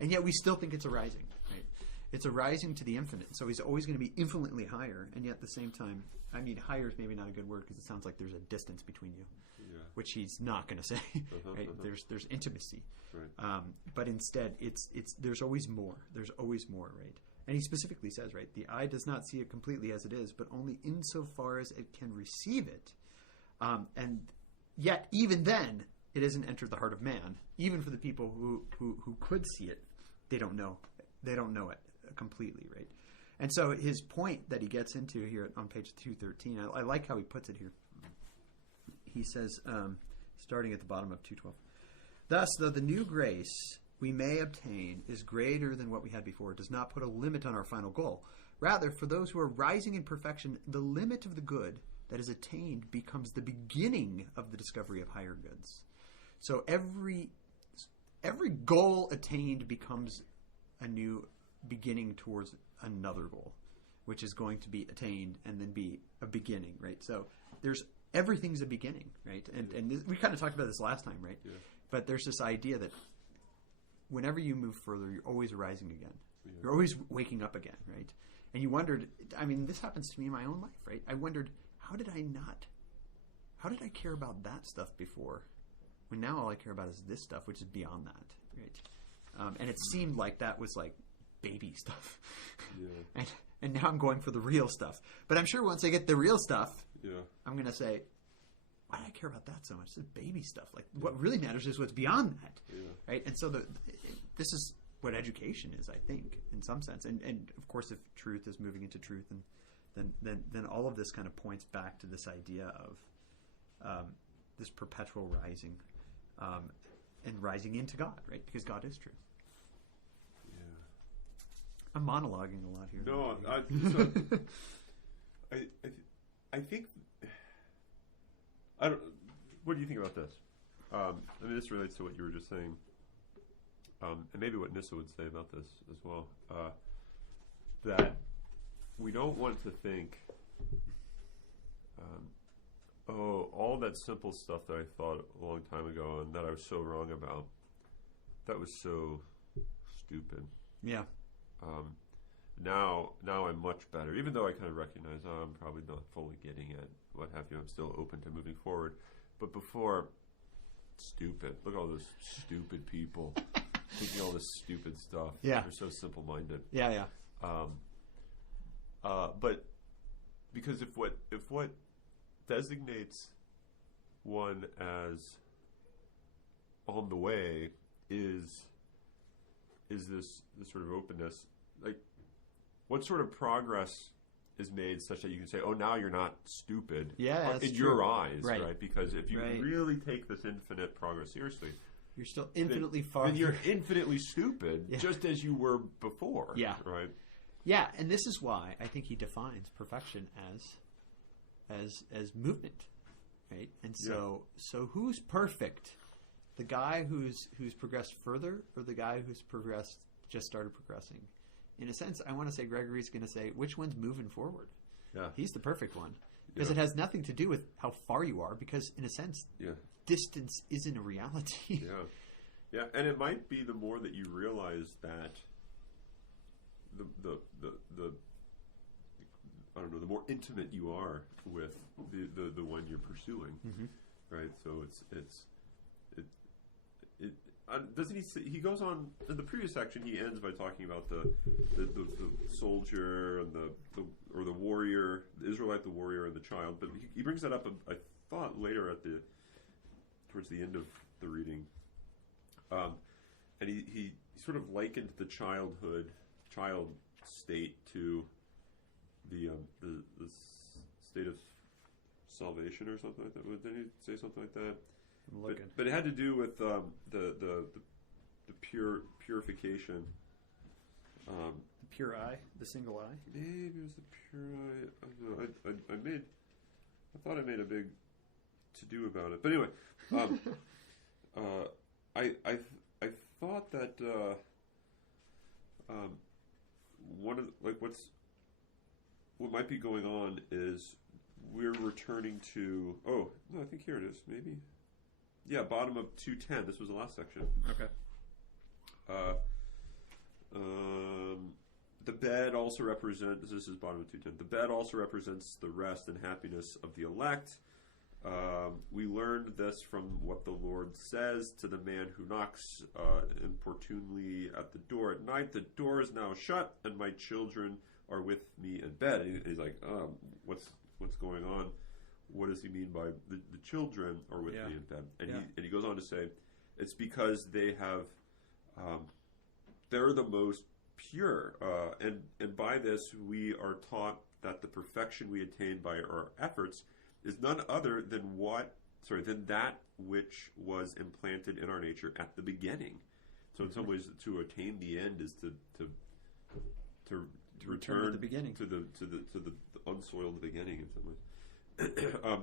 And yet we still think it's a rising, right? It's a rising to the infinite. So he's always going to be infinitely higher. And yet at the same time, I mean, higher is maybe not a good word because it sounds like there's a distance between you, which he's not going to say. Right? There's intimacy. Right. But instead, it's there's always more. There's always more, right? And he specifically says, right, the eye does not see it completely as it is, but only insofar as it can receive it. And yet, even then, it hasn't entered the heart of man. Even for the people who could see it, they don't know. They don't know it completely, right? And so his point that he gets into here on page 213, I like how he puts it here. He says, starting at the bottom of 212, thus, though the new grace we may obtain is greater than what we had before, it does not put a limit on our final goal. Rather, for those who are rising in perfection, the limit of the good that is attained becomes the beginning of the discovery of higher goods. So every goal attained becomes a new beginning towards another goal, which is going to be attained and then be a beginning, right? So everything's a beginning, right? And this, we kind of talked about this last time, right? Yeah. But there's this idea that whenever you move further, you're always rising again. Yeah. You're always waking up again, right? And you wondered, I mean, this happens to me in my own life, right? I wondered, how did I care about that stuff before? When now all I care about is this stuff, which is beyond that, right? And it seemed like that was like baby stuff. Yeah. And now I'm going for the real stuff. But I'm sure once I get the real stuff, Yeah. I'm going to say, why do I care about that so much? This is baby stuff. Like, what really matters is what's beyond that, right? And so this is what education is, I think, in some sense. And of course, if truth is moving into truth, and then all of this kind of points back to this idea of this perpetual rising and rising into God, right? Because God is truth. Yeah. I'm monologuing a lot here. No, I think. I don't. What do you think about this? I mean, this relates to what you were just saying, and maybe what Nyssa would say about this as well. That we don't want to think, all that simple stuff that I thought a long time ago and that I was so wrong about, that was so stupid. Yeah. Now I'm much better, even though I kind of recognize I'm probably not fully getting it, what have you. I'm still open to moving forward. But before, stupid. Look at all those stupid people thinking all this stupid stuff. Yeah. They're so simple-minded. Yeah. But because if what designates one as on the way is this sort of openness, like, what sort of progress is made such that you can say, oh, now you're not stupid in your eyes, right? Because if you really take this infinite progress seriously, you're still infinitely far. Then you're infinitely stupid, just as you were before. Yeah. Right. Yeah, and this is why I think he defines perfection as movement, right? And so who's perfect? The guy who's progressed further, or the guy who's just started progressing? In a sense, I want to say Gregory's going to say, which one's moving forward? Yeah. He's the perfect one. Because it has nothing to do with how far you are, because in a sense, distance isn't a reality. Yeah, and it might be the more that you realize that the I don't know, the more intimate you are with the one you're pursuing, right? So doesn't he say, he goes on in the previous section, he ends by talking about the soldier and the warrior, the Israelite, the warrior, and the child, but he brings that up I thought later towards the end of the reading, and he sort of likened the child state to the state of salvation or something like that. Didn't he say something like that? But it had to do with the purification. The pure eye, the single eye. Maybe it was the pure eye. I don't know. I thought I made a big to do about it. But anyway, I thought that one of what might be going on is we're returning to. Oh no, I think here it is. Maybe. Yeah, bottom of 210. This was the last section. Okay. The bed also represents. This is bottom of 210. The bed also represents the rest and happiness of the elect. We learned this from what the Lord says to the man who knocks importunely at the door at night. The door is now shut, and my children are with me in bed. And he's like, what's going on? what does he mean by the children are with Yeah. me in bed? And Yeah. he goes on to say, it's because they have, they're the most pure, and by this we are taught that the perfection we attain by our efforts is none other than that which was implanted in our nature at the beginning. So in some ways, to attain the end is to return to the beginning, to the unsoiled beginning in some ways.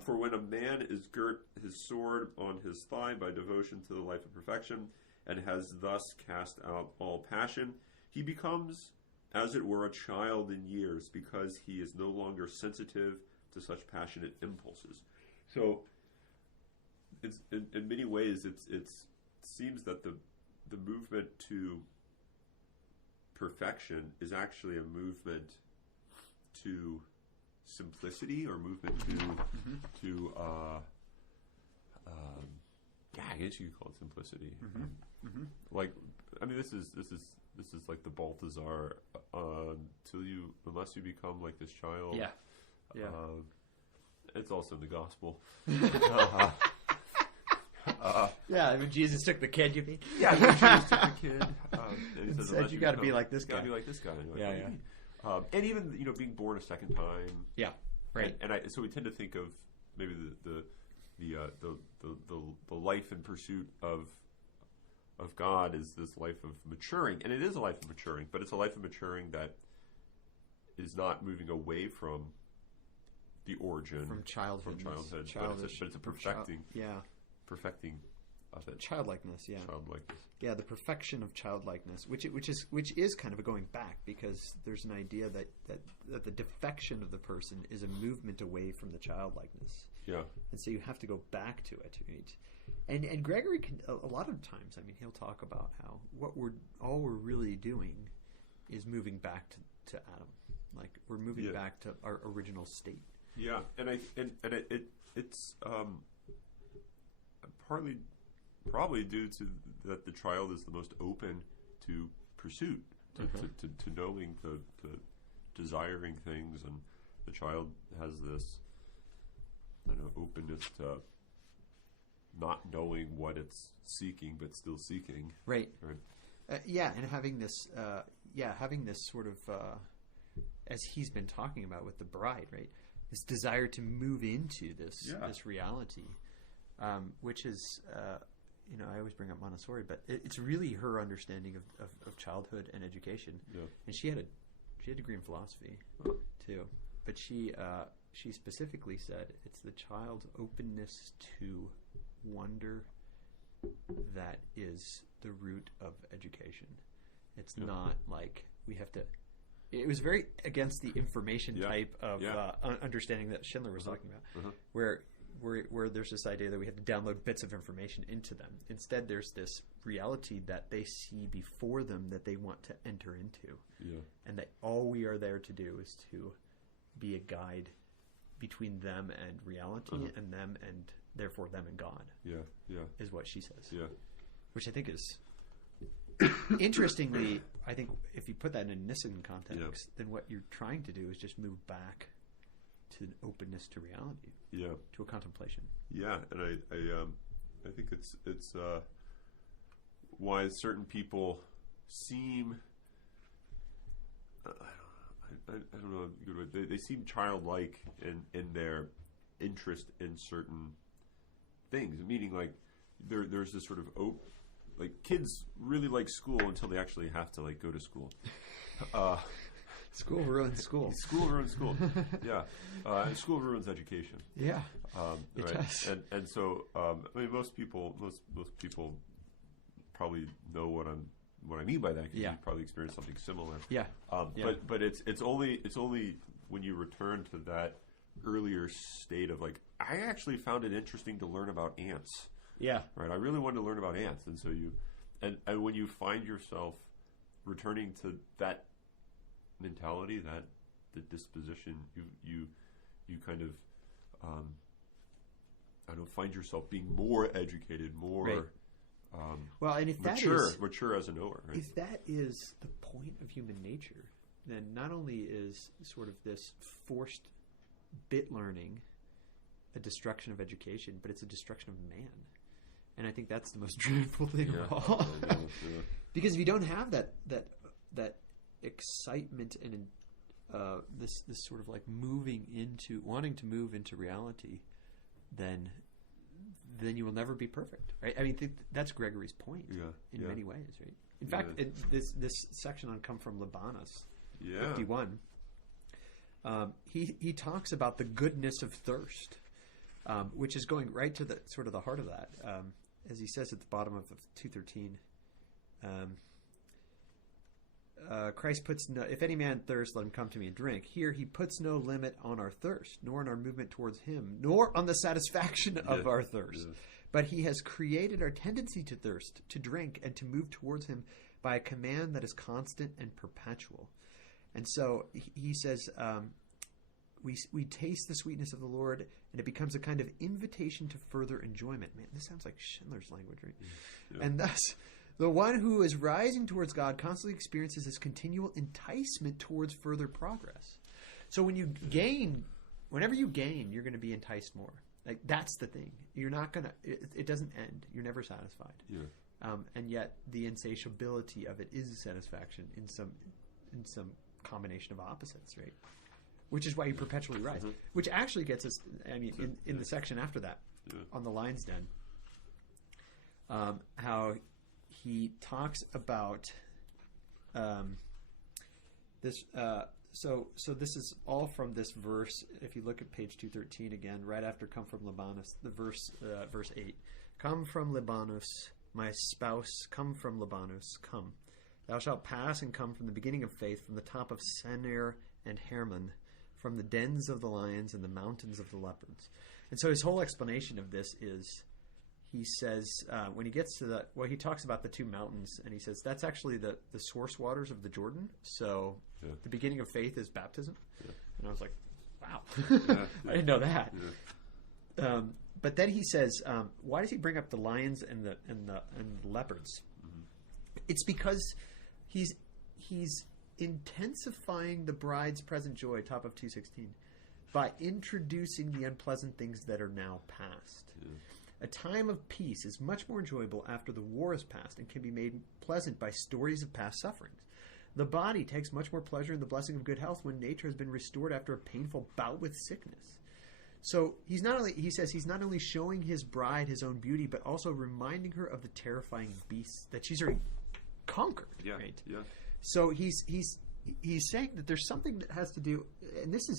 For when a man is girt his sword on his thigh by devotion to the life of perfection, and has thus cast out all passion, he becomes, as it were, a child in years, because he is no longer sensitive to such passionate impulses. So, it's in many ways, it seems that the movement to perfection is actually a movement to simplicity, or movement to I guess you could call it simplicity. Like, I mean, this is like the Balthazar, unless you become like this child. Yeah. Yeah. It's also in the gospel. Yeah, I mean, Jesus took the kid, you mean? Yeah, Jesus took the kid. And he said, you got to be like this guy. Got to be like this guy. Like, Yeah. And even being born a second time. Yeah. Right. And so we tend to think of maybe the life in pursuit of God is this life of maturing, and it is a life of maturing, but it's a life of maturing that is not moving away from the origin From childhood. but it's a perfecting. Perfecting of it. Childlikeness, yeah. Childlikeness. Yeah, the perfection of childlikeness, which is kind of a going back, because there's an idea that the defection of the person is a movement away from the childlikeness. Yeah. And so you have to go back to it, right? And Gregory can, a lot of times, I mean, he'll talk about how all we're really doing is moving back to Adam. Like, we're moving back to our original state. Yeah, and it's partly probably due to that the child is the most open to pursuit, to knowing, to desiring things, and the child has this, I don't know, openness to not knowing what it's seeking, but still seeking. Right. And having this sort of, as he's been talking about with the bride, right? This desire to move into this reality, which is, I always bring up Montessori, but it's really her understanding of childhood and education. Yeah. And she had a degree in philosophy too, but she specifically said it's the child's openness to wonder that is the root of education. It's not like we have to. It was very against the information type of understanding that Schindler was talking about, where there's this idea that we have to download bits of information into them. Instead, there's this reality that they see before them that they want to enter into, and that all we are there to do is to be a guide between them and reality, and them and therefore them and God. Is what she says. Which I think is. Interestingly, I think if you put that in a Nissan context, then what you're trying to do is just move back to an openness to reality, to a contemplation. Yeah, and I think it's why certain people seem I don't know a good way. They seem childlike in their interest in certain things, meaning like there's this sort of like kids really like school until they actually have to like go to school. School ruins school. School ruins school. And school ruins education. Yeah, it does. And so I mean, most people probably know what I mean by that, because you probably experienced something similar. But it's only when you return to that earlier state of like, I actually found it interesting to learn about ants. Right. I really wanted to learn about ants, and so and when you find yourself returning to that mentality, that the disposition, you kind of I don't find yourself being more educated, more well, and if mature as a knower. Right? If that is the point of human nature, then not only is sort of this forced bit learning a destruction of education, but it's a destruction of man. And I think that's the most dreadful thing of all. Because if you don't have that excitement and this sort of like wanting to move into reality, then you will never be perfect, right? I mean, that's Gregory's point in many ways, right? In fact, this section on "Come from Libanus," 51, he talks about the goodness of thirst, which is going right to the sort of the heart of that, as he says at the bottom of 213. Christ puts no, if any man thirst, let him come to me and drink. Here he puts no limit on our thirst, nor on our movement towards him, nor on the satisfaction of our thirst. But he has created our tendency to thirst, to drink, and to move towards him by a command that is constant and perpetual. And so he says, we taste the sweetness of the Lord, and it becomes a kind of invitation to further enjoyment. Man, this sounds like Schindler's language, right? Yeah. And thus, the one who is rising towards God constantly experiences this continual enticement towards further progress. So when you gain, whenever you gain, you're going to be enticed more. Like, that's the thing. You're not going to, it doesn't end. You're never satisfied. Yeah. And yet the insatiability of it is satisfaction in some combination of opposites, right? Which is why you perpetually rise. Mm-hmm. Which actually gets us, I mean, in the section after that, on the Lion's Den, how he talks about this. So this is all from this verse. If you look at page 213 again, right after "Come from Libanus," the verse 8. "Come from Libanus, my spouse. Come from Libanus. Come. Thou shalt pass and come from the beginning of faith, from the top of Senir and Hermon, from the dens of the lions and the mountains of the leopards." And so his whole explanation of this is, he says, when he gets to he talks about the two mountains, and he says that's actually the source waters of the Jordan. So the beginning of faith is baptism. Yeah. And I was like, wow, I didn't know that. Yeah. But then he says, why does he bring up the lions and the leopards? Mm-hmm. It's because he's intensifying the bride's present joy, top of 216, by introducing the unpleasant things that are now past. Yeah. A time of peace is much more enjoyable after the war is past and can be made pleasant by stories of past sufferings. The body takes much more pleasure in the blessing of good health when nature has been restored after a painful bout with sickness. So he says he's not only showing his bride his own beauty, but also reminding her of the terrifying beasts that she's already conquered. Yeah, right? Yeah. So he's saying that there's something that has to do, and this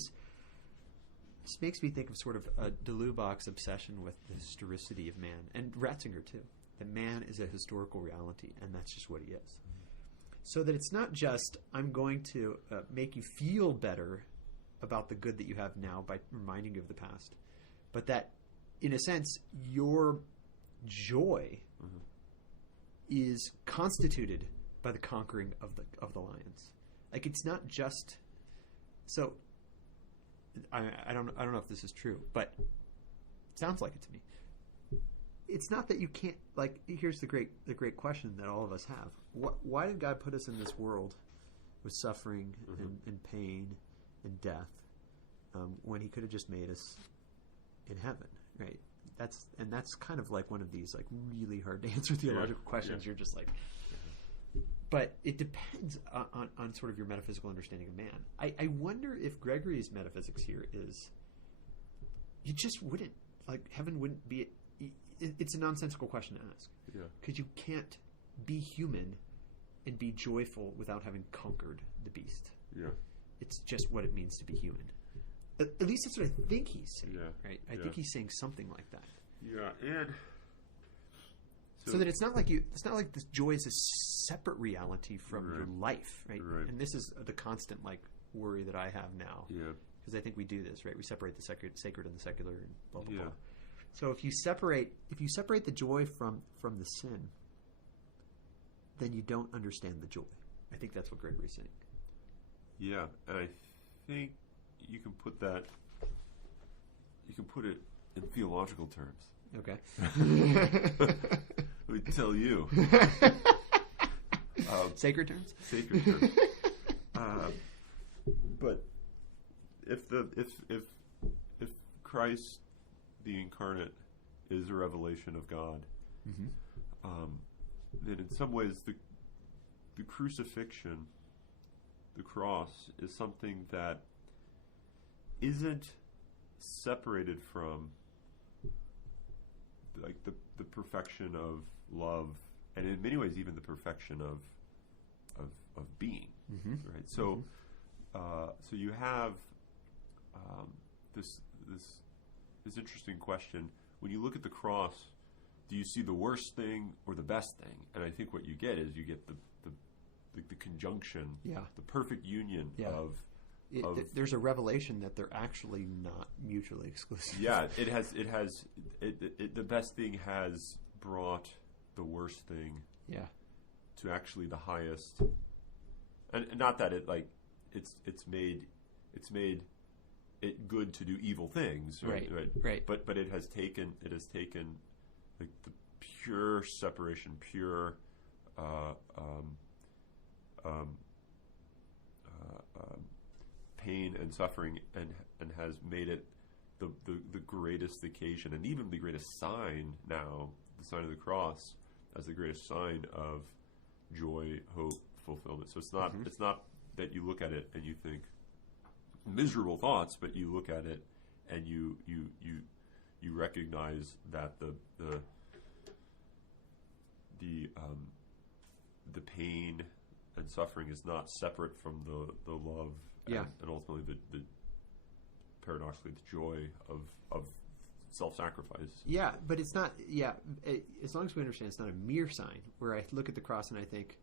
makes me think of sort of a de Lubach's obsession with the historicity of man, and Ratzinger too. That man is a historical reality, and that's just what he is. Mm-hmm. So that it's not just, I'm going to make you feel better about the good that you have now by reminding you of the past, but that, in a sense, your joy is constituted by the conquering of the lions. Like, it's not just so. I don't know if this is true, but it sounds like it to me. It's not that you can't, like, here's the great question that all of us have. Why did God put us in this world with suffering and pain and death when he could have just made us in heaven, right? That's kind of like one of these like really hard to answer theological questions. Yeah. You're just like, but it depends on sort of your metaphysical understanding of man. I wonder if Gregory's metaphysics here is, you just wouldn't, like, heaven wouldn't be, it's a nonsensical question to ask. Yeah. Because you can't be human and be joyful without having conquered the beast. Yeah. It's just what it means to be human. At least that's what I think he's saying, right? I think he's saying something like that. Yeah, and so that it's not like this joy is a separate reality from your life, right? And this is the constant like worry that I have now. Yeah. Because I think we do this, right? We separate the sacred and the secular and blah blah blah. So if you separate the joy from the sin, then you don't understand the joy. I think that's what Gregory's saying. Yeah, and I think you can put it in theological terms. Okay. Let me tell you. Sacred terms? Sacred terms. But if Christ the incarnate is a revelation of God, then in some ways the crucifixion, the cross, is something that isn't separated from like the perfection of love, and in many ways even the perfection of being, right? So so you have this interesting question. When you look at the cross, do you see the worst thing or the best thing? And I think what you get is you get the conjunction, the perfect union of there's a revelation that they're actually not mutually exclusive. Yeah, the best thing has brought the worst thing to actually the highest, and not that it's made it good to do evil things, right? But it has taken like the pure separation, pure pain and suffering, and has made it the greatest occasion, and even the greatest sign now, the sign of the cross, as the greatest sign of joy, hope, fulfillment. So it's not that you look at it and you think miserable thoughts, but you look at it and you recognize that the pain and suffering is not separate from the love and ultimately the paradoxically the joy of self-sacrifice. Yeah, but it's not. Yeah, as long as we understand, it's not a mere sign where I look at the cross and I think,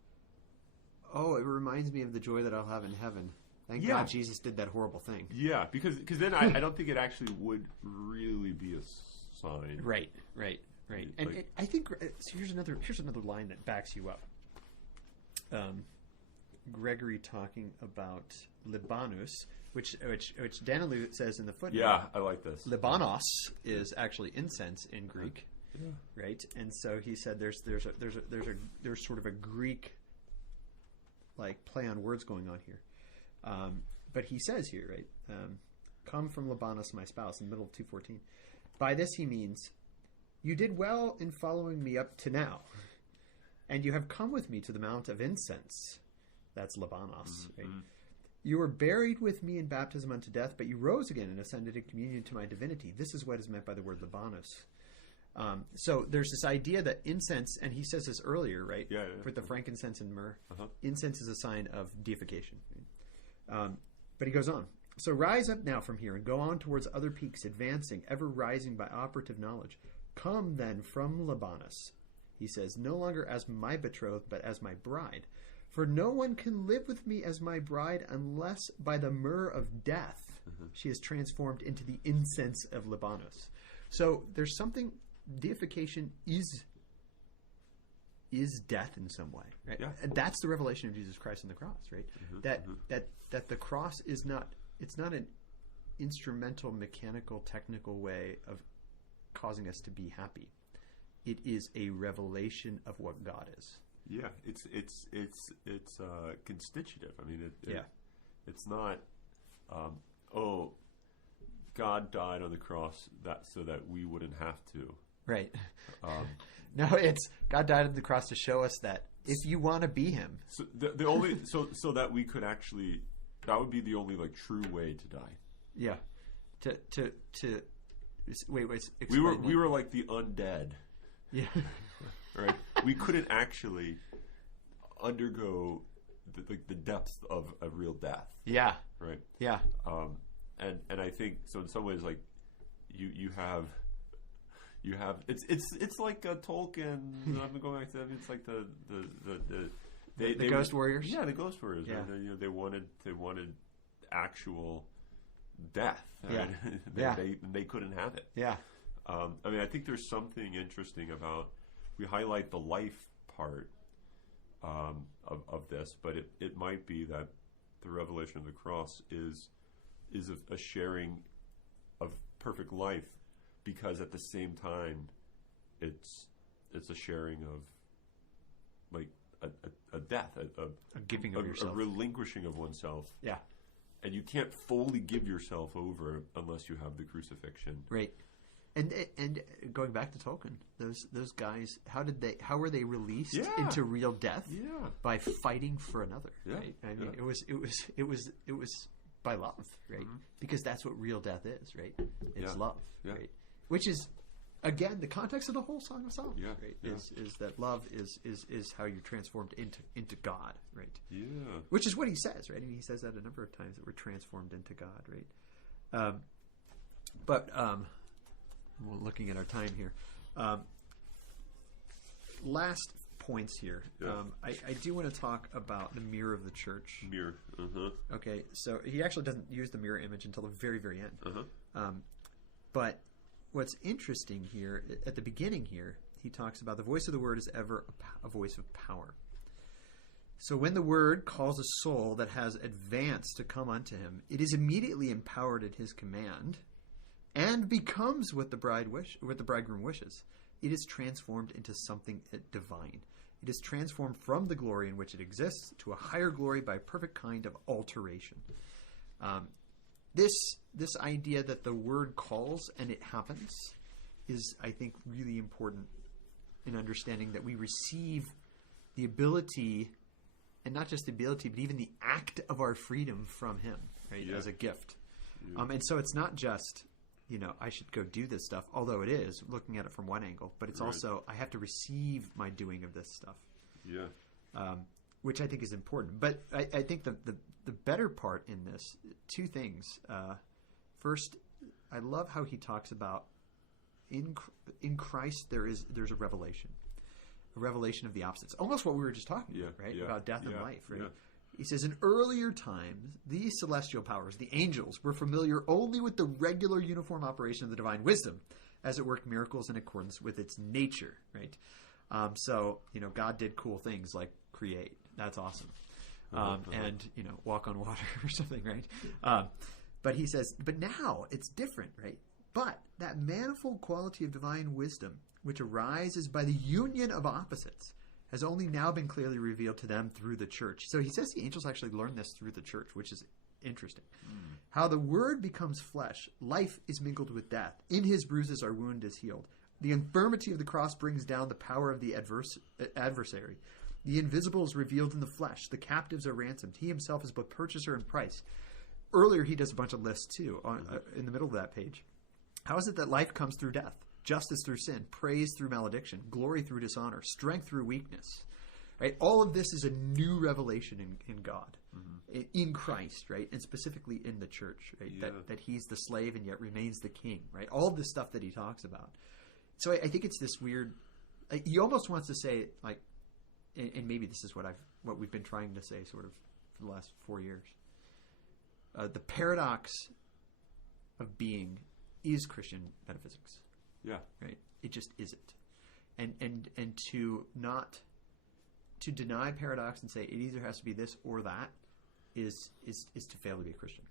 "Oh, it reminds me of the joy that I'll have in heaven." Thank God Jesus did that horrible thing. Yeah, because then I don't think it actually would really be a sign. Right. And I think so. Here's another line that backs you up. Gregory talking about Libanus, which Danielu says in the footnote. Yeah, I like this. Libanos is actually incense in Greek, right? And so he said there's sort of a Greek like play on words going on here. But he says here, right? Come from Libanus, my spouse, in the middle of 2:14. By this he means, you did well in following me up to now, and you have come with me to the Mount of Incense. That's Libanos, right? You were buried with me in baptism unto death, but you rose again and ascended in communion to my divinity. This is what is meant by the word Libanos. So there's this idea that incense, and he says this earlier, right? Yeah. With the frankincense and myrrh. Incense is a sign of deification. But he goes on. So rise up now from here and go on towards other peaks, advancing, ever rising by operative knowledge. Come then from Libanus, he says, no longer as my betrothed, but as my bride. For no one can live with me as my bride unless by the myrrh of death she is transformed into the incense of Libanus. So there's something, deification is death in some way, right? Yeah. And that's the revelation of Jesus Christ on the cross, right? That the cross is not, it's not an instrumental, mechanical, technical way of causing us to be happy. It is a revelation of what God is. Yeah, it's constitutive. I mean, it's not. God died on the cross so that we wouldn't have to. Right. No, it's God died on the cross to show us that if you want to be Him. So the only so that we could actually, that would be the only like true way to die. Yeah. Wait. We were like the undead. Yeah. Right. We couldn't actually undergo the depth of a real death. Yeah. Right. Yeah. And I think so. In some ways, like you have it's like a Tolkien. I'm going back to that. It's like the Ghost Warriors. Yeah, the Ghost Warriors. Yeah. Right? They wanted actual death. Right? Yeah. They couldn't have it. Yeah. I mean, I think there's something interesting about, we highlight the life part of this, but it might be that the revelation of the cross is a sharing of perfect life, because at the same time it's a sharing of like a death, A giving of yourself, a relinquishing of oneself. Yeah. And you can't fully give yourself over unless you have the crucifixion. Right. And going back to Tolkien, those guys, how were they released Yeah. into real death? Yeah. By fighting for another. Yeah. Right? I mean, Yeah. it was by love, right? Because that's what real death is, right? It's Yeah. love, Yeah. right? Which is, again, the context of the whole Song of Solomon, Yeah. right? Yeah. Is that love is how you're transformed into God, right? Yeah. Which is what he says, right? And he says that a number of times, that we're transformed into God, right? But we're looking at our time here. Last points here. Yeah. I do want to talk about the mirror of the church. Mirror. Okay, so he actually doesn't use the mirror image until the very, very end. But what's interesting here, at the beginning here, he talks about the voice of the word is ever a voice of power. So when the word calls a soul that has advanced to come unto him, it is immediately empowered at his command, and becomes what the bridegroom wishes. It is transformed into something divine. It is transformed from the glory in which it exists to a higher glory by a perfect kind of alteration. This idea that the word calls and it happens is, I think, really important in understanding that we receive the ability, and not just the ability, but even the act of our freedom from him, right, as a gift. And so it's not just, I should go do this stuff, although it is, looking at it from one angle, but it's also, I have to receive my doing of this stuff. Yeah. Which I think is important. But I think the better part in this, two things. First, I love how he talks about in Christ there's a revelation of the opposites. Almost what we were just talking about, right? About death and life, right? Yeah. He says, in earlier times, these celestial powers, the angels, were familiar only with the regular uniform operation of the divine wisdom, as it worked miracles in accordance with its nature, right? So, God did cool things like create. That's awesome. And, walk on water or something, right? But he says, but now it's different, right? But that manifold quality of divine wisdom, which arises by the union of opposites, has only now been clearly revealed to them through the church. So he says the angels actually learned this through the church, which is interesting. How the word becomes flesh, life is mingled with death. In his bruises our wound is healed. The infirmity of the cross brings down the power of the adversary. The invisible is revealed in the flesh. The captives are ransomed. He himself is both purchaser and price. Earlier he does a bunch of lists too, in the middle of that page. How is it that life comes through death? Justice through sin, praise through malediction, glory through dishonor, strength through weakness, right? All of this is a new revelation in God, in Christ, right? And specifically in the church, right? Yeah. That he's the slave and yet remains the king, right? All of this stuff that he talks about. So I think it's this weird, he almost wants to say, like, and maybe this is what we've been trying to say sort of for the last 4 years. The paradox of being is Christian metaphysics. Yeah. Right. It just isn't. And to deny paradox and say it either has to be this or that is to fail to be a Christian.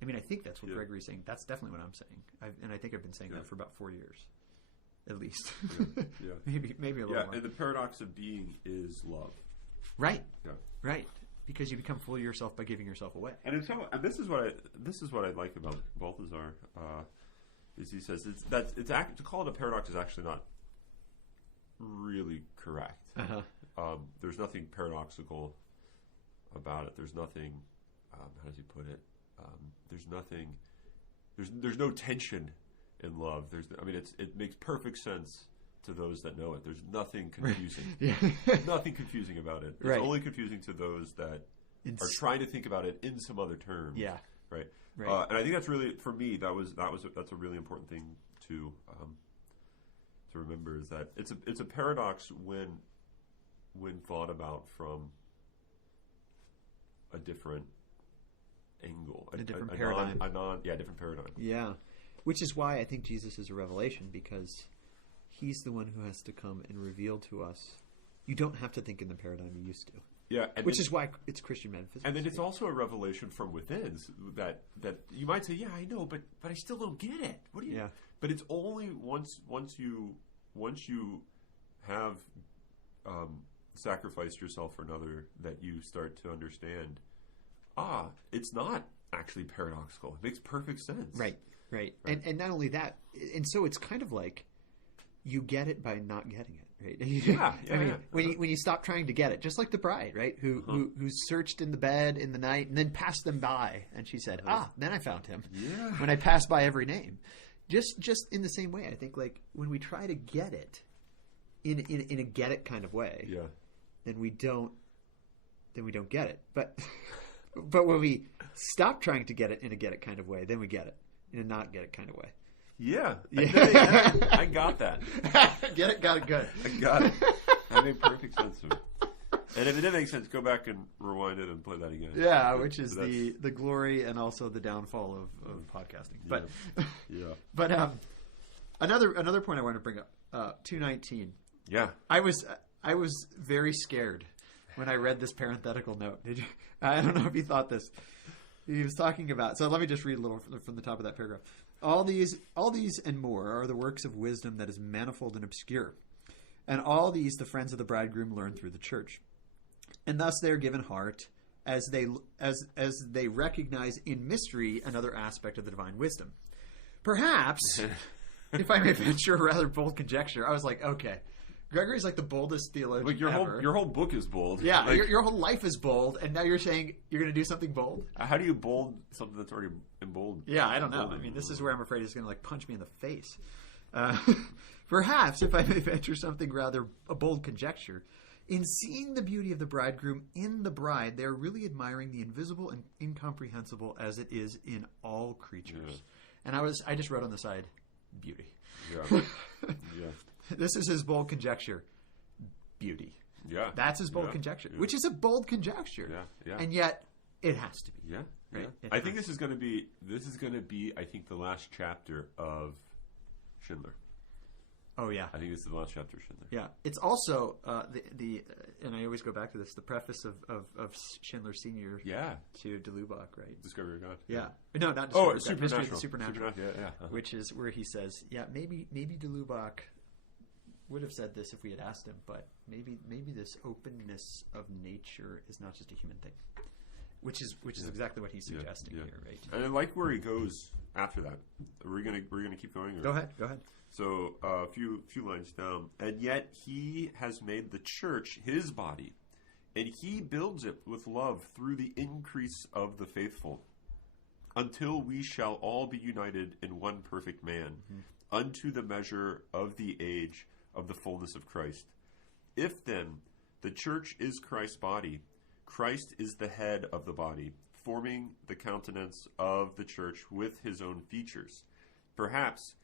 I mean, I think that's what Gregory's saying. That's definitely what I'm saying. And I think I've been saying that for about 4 years, at least. Yeah. maybe a little more. And the paradox of being is love. Right. Yeah. Right. Because you become full of yourself by giving yourself away. And this is what I like about Balthazar. Is he says to call it a paradox is actually not really correct. There's nothing paradoxical about it. There's nothing. How does he put it? There's no tension in love. It makes perfect sense to those that know it. There's nothing confusing. Nothing confusing about it. It's only confusing to those that are trying to think about it in some other terms. Yeah. Right. Right. And I think that's really, for me, that's a really important thing to remember, is that it's a paradox when thought about from a different angle, a different paradigm. Different paradigm. Yeah, which is why I think Jesus is a revelation, because he's the one who has to come and reveal to us. You don't have to think in the paradigm you used to. Yeah, which is why it's Christian metaphysics. And then it's also a revelation from within that you might say, yeah, I know, but I still don't get it. What do you? Yeah. But it's only once you have sacrificed yourself for another that you start to understand. It's not actually paradoxical. It makes perfect sense. Right. And not only that, and so it's kind of like you get it by not getting it, right? Yeah. I mean, when you stop trying to get it, just like the bride, right? Who searched in the bed in the night and then passed them by, and she said, then I found him. Yeah. When I passed by every name. Just in the same way, I think, like, when we try to get it in a get it kind of way, then we don't get it. But when we stop trying to get it in a get it kind of way, then we get it in a not get it kind of way. Yeah. I got that. Get it, got it, good. I got it. That made perfect sense to me. And if it didn't make sense, go back and rewind it and play that again. Yeah, which is the glory and also the downfall of podcasting. But but another point I want to bring up, 2:19. Yeah. I was very scared when I read this parenthetical note. Did you? I don't know if you thought this. He was talking about. So let me just read a little from the top of that paragraph. All these and more are the works of wisdom that is manifold and obscure, and all these the friends of the bridegroom learn through the church. And thus they are given heart as they recognize in mystery another aspect of the divine wisdom. Perhaps, if I may venture a rather bold conjecture, I was like, okay, Gregory's like the boldest theologian like ever. Your whole book is bold. Yeah, like, your whole life is bold, and now you're saying you're going to do something bold? How do you bold something that's already emboldened? Yeah, I don't know. I mean, this is where I'm afraid he's going to like punch me in the face. Perhaps, if I may venture something rather a bold conjecture, in seeing the beauty of the bridegroom in the bride, they are really admiring the invisible and incomprehensible as it is in all creatures. Yeah. And I just wrote on the side, beauty. Yeah. This is his bold conjecture, beauty. Yeah. That's his bold conjecture, which is a bold conjecture. Yeah. And yet, it has to be. Yeah. Right? Yeah. I think this is going to be, I think, the last chapter of Schindler. Oh, yeah. I think this is the last chapter of Schindler. Yeah. It's also, and I always go back to this, the preface of Schindler Sr. To De Lubac, right? Discovery of God. Yeah. No, not Discovery of God. Supernatural. History of the Supernatural. Yeah. Which is where he says, maybe De Lubac would have said this if we had asked him, but maybe this openness of nature is not just a human thing. Which is exactly what he's suggesting here, right? And I like where he goes after that. We're gonna keep going. Or? Go ahead. So a few lines down, and yet he has made the church his body, and he builds it with love through the increase of the faithful, until we shall all be united in one perfect man, unto the measure of the age of the fullness of Christ. If then the church is Christ's body, Christ is the head of the body, forming the countenance of the church with his own features. Perhaps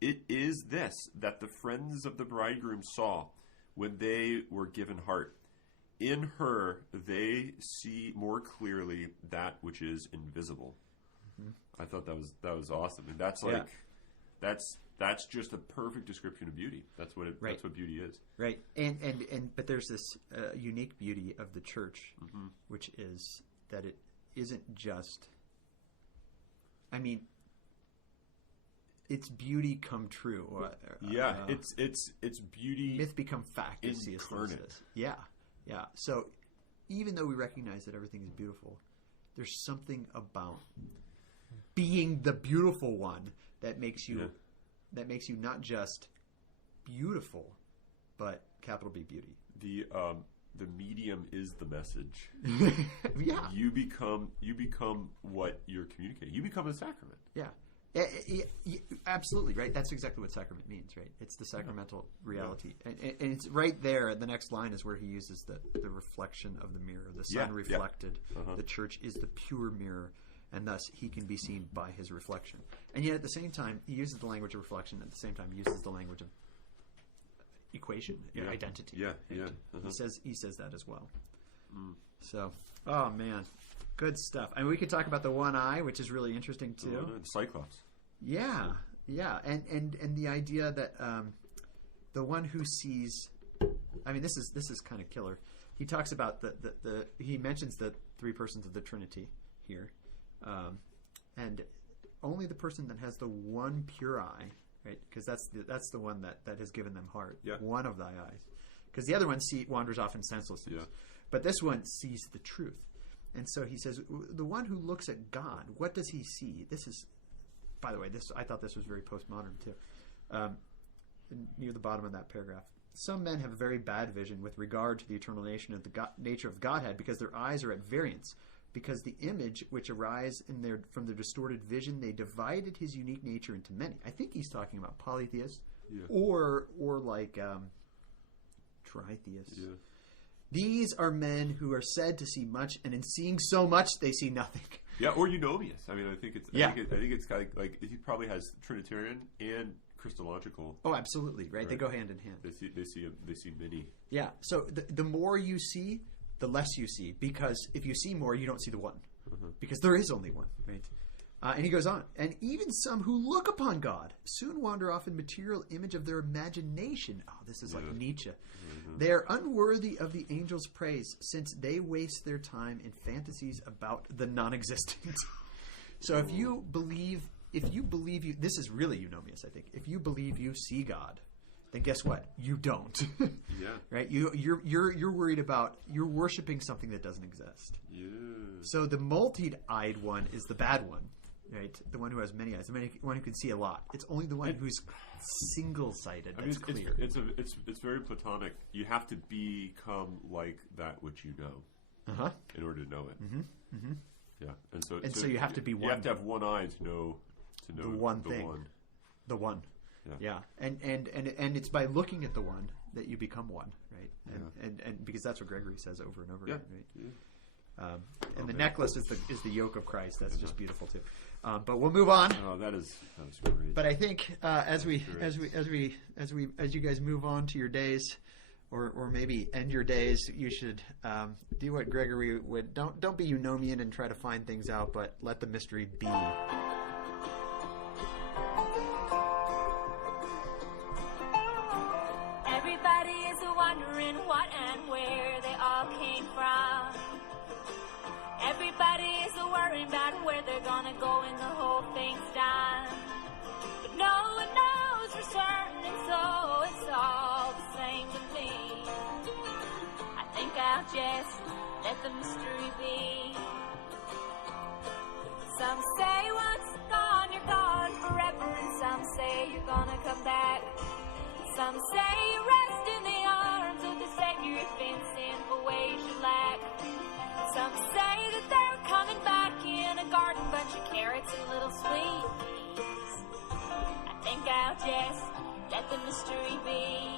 it is this that the friends of the bridegroom saw when they were given heart. In her they see more clearly that which is invisible. I thought that was awesome, and that's like that's just a perfect description of beauty. That's what that's what beauty is. Right, and but there's this unique beauty of the church, which is that it isn't just. I mean, it's beauty come true. It's beauty. Myth become fact. Incarnate. Yeah. So even though we recognize that everything is beautiful, there's something about being the beautiful one that makes you not just beautiful, but capital B beauty. The medium is the message. Yeah. You become what you're communicating. You become a sacrament. Yeah. Absolutely, right? That's exactly what sacrament means, right? It's the sacramental reality. And it's right there, the next line is where he uses the reflection of the mirror. The sun reflected. The church is the pure mirror, and thus he can be seen by his reflection. And yet at the same time, he uses the language of reflection, at the same time he uses the language of equation, identity. He says that as well. So, oh man, good stuff. I mean, we could talk about the one eye, which is really interesting too. The Cyclops. Yeah, and the idea that the one who sees. I mean, this is kind of killer. He talks about he mentions the three persons of the Trinity here, and only the person that has the one pure eye. Right, because that's the one that has given them heart. Yeah. One of thy eyes, because the other one wanders off in senselessness. Yeah. But this one sees the truth, And so he says, the one who looks at God, what does he see? This is, by the way, I thought this was very postmodern too. Near the bottom of that paragraph. Some men have a very bad vision with regard to the eternal nature of Godhead because their eyes are at variance. Because the image which arise from their distorted vision, they divided his unique nature into many. I think he's talking about polytheists or like tritheists. Yeah. These are men who are said to see much, and in seeing so much, they see nothing. Yeah, or eunomius. I mean, I think it's kind of like he probably has Trinitarian and Christological. Oh, absolutely, right? They go hand in hand. They see many. Yeah. So the more you see, the less you see, because if you see more, you don't see the one, because there is only one, right? And he goes on, and even some who look upon God soon wander off in material image of their imagination. Oh, this is like Nietzsche. They are unworthy of the angels' praise, since they waste their time in fantasies about the non-existent. So if you believe you, this is really eunomius, I think. If you believe you see God, then guess what? You don't. Yeah. Right? You're worried about, you're worshiping something that doesn't exist. Yeah. So the multi-eyed one is the bad one. Right, the one who has many eyes, the one who can see a lot. It's only the one who's single-sighted that's clear. It's very Platonic. You have to become like that which you know in order to know it. Mm-hmm. Mm-hmm. Yeah, and so you have to be one. You have to have one eye to know the one thing. The one. Yeah. And it's by looking at the one that you become one, right? And because that's what Gregory says over and over again, right? Yeah. And the necklace is the yoke of Christ. That's just beautiful too. But we'll move on. Oh, that is great. But I think as you guys move on to your days, or maybe end your days, you should do what Gregory would. Don't be eunomian and try to find things out, but let the mystery be. Everybody is wondering what and where they all came from. Everybody is worrying about where they're gonna go when the whole thing's done. But no one knows for certain, and so it's all the same to me. I think I'll just let the mystery be. Some say once gone, you're gone forever, and some say you're gonna come back. Some say you rest in the arms of the Savior if in sinful ways you lack. Some say that they're coming back in a garden, bunch of carrots and little sweet peas. I think I'll just let the mystery be.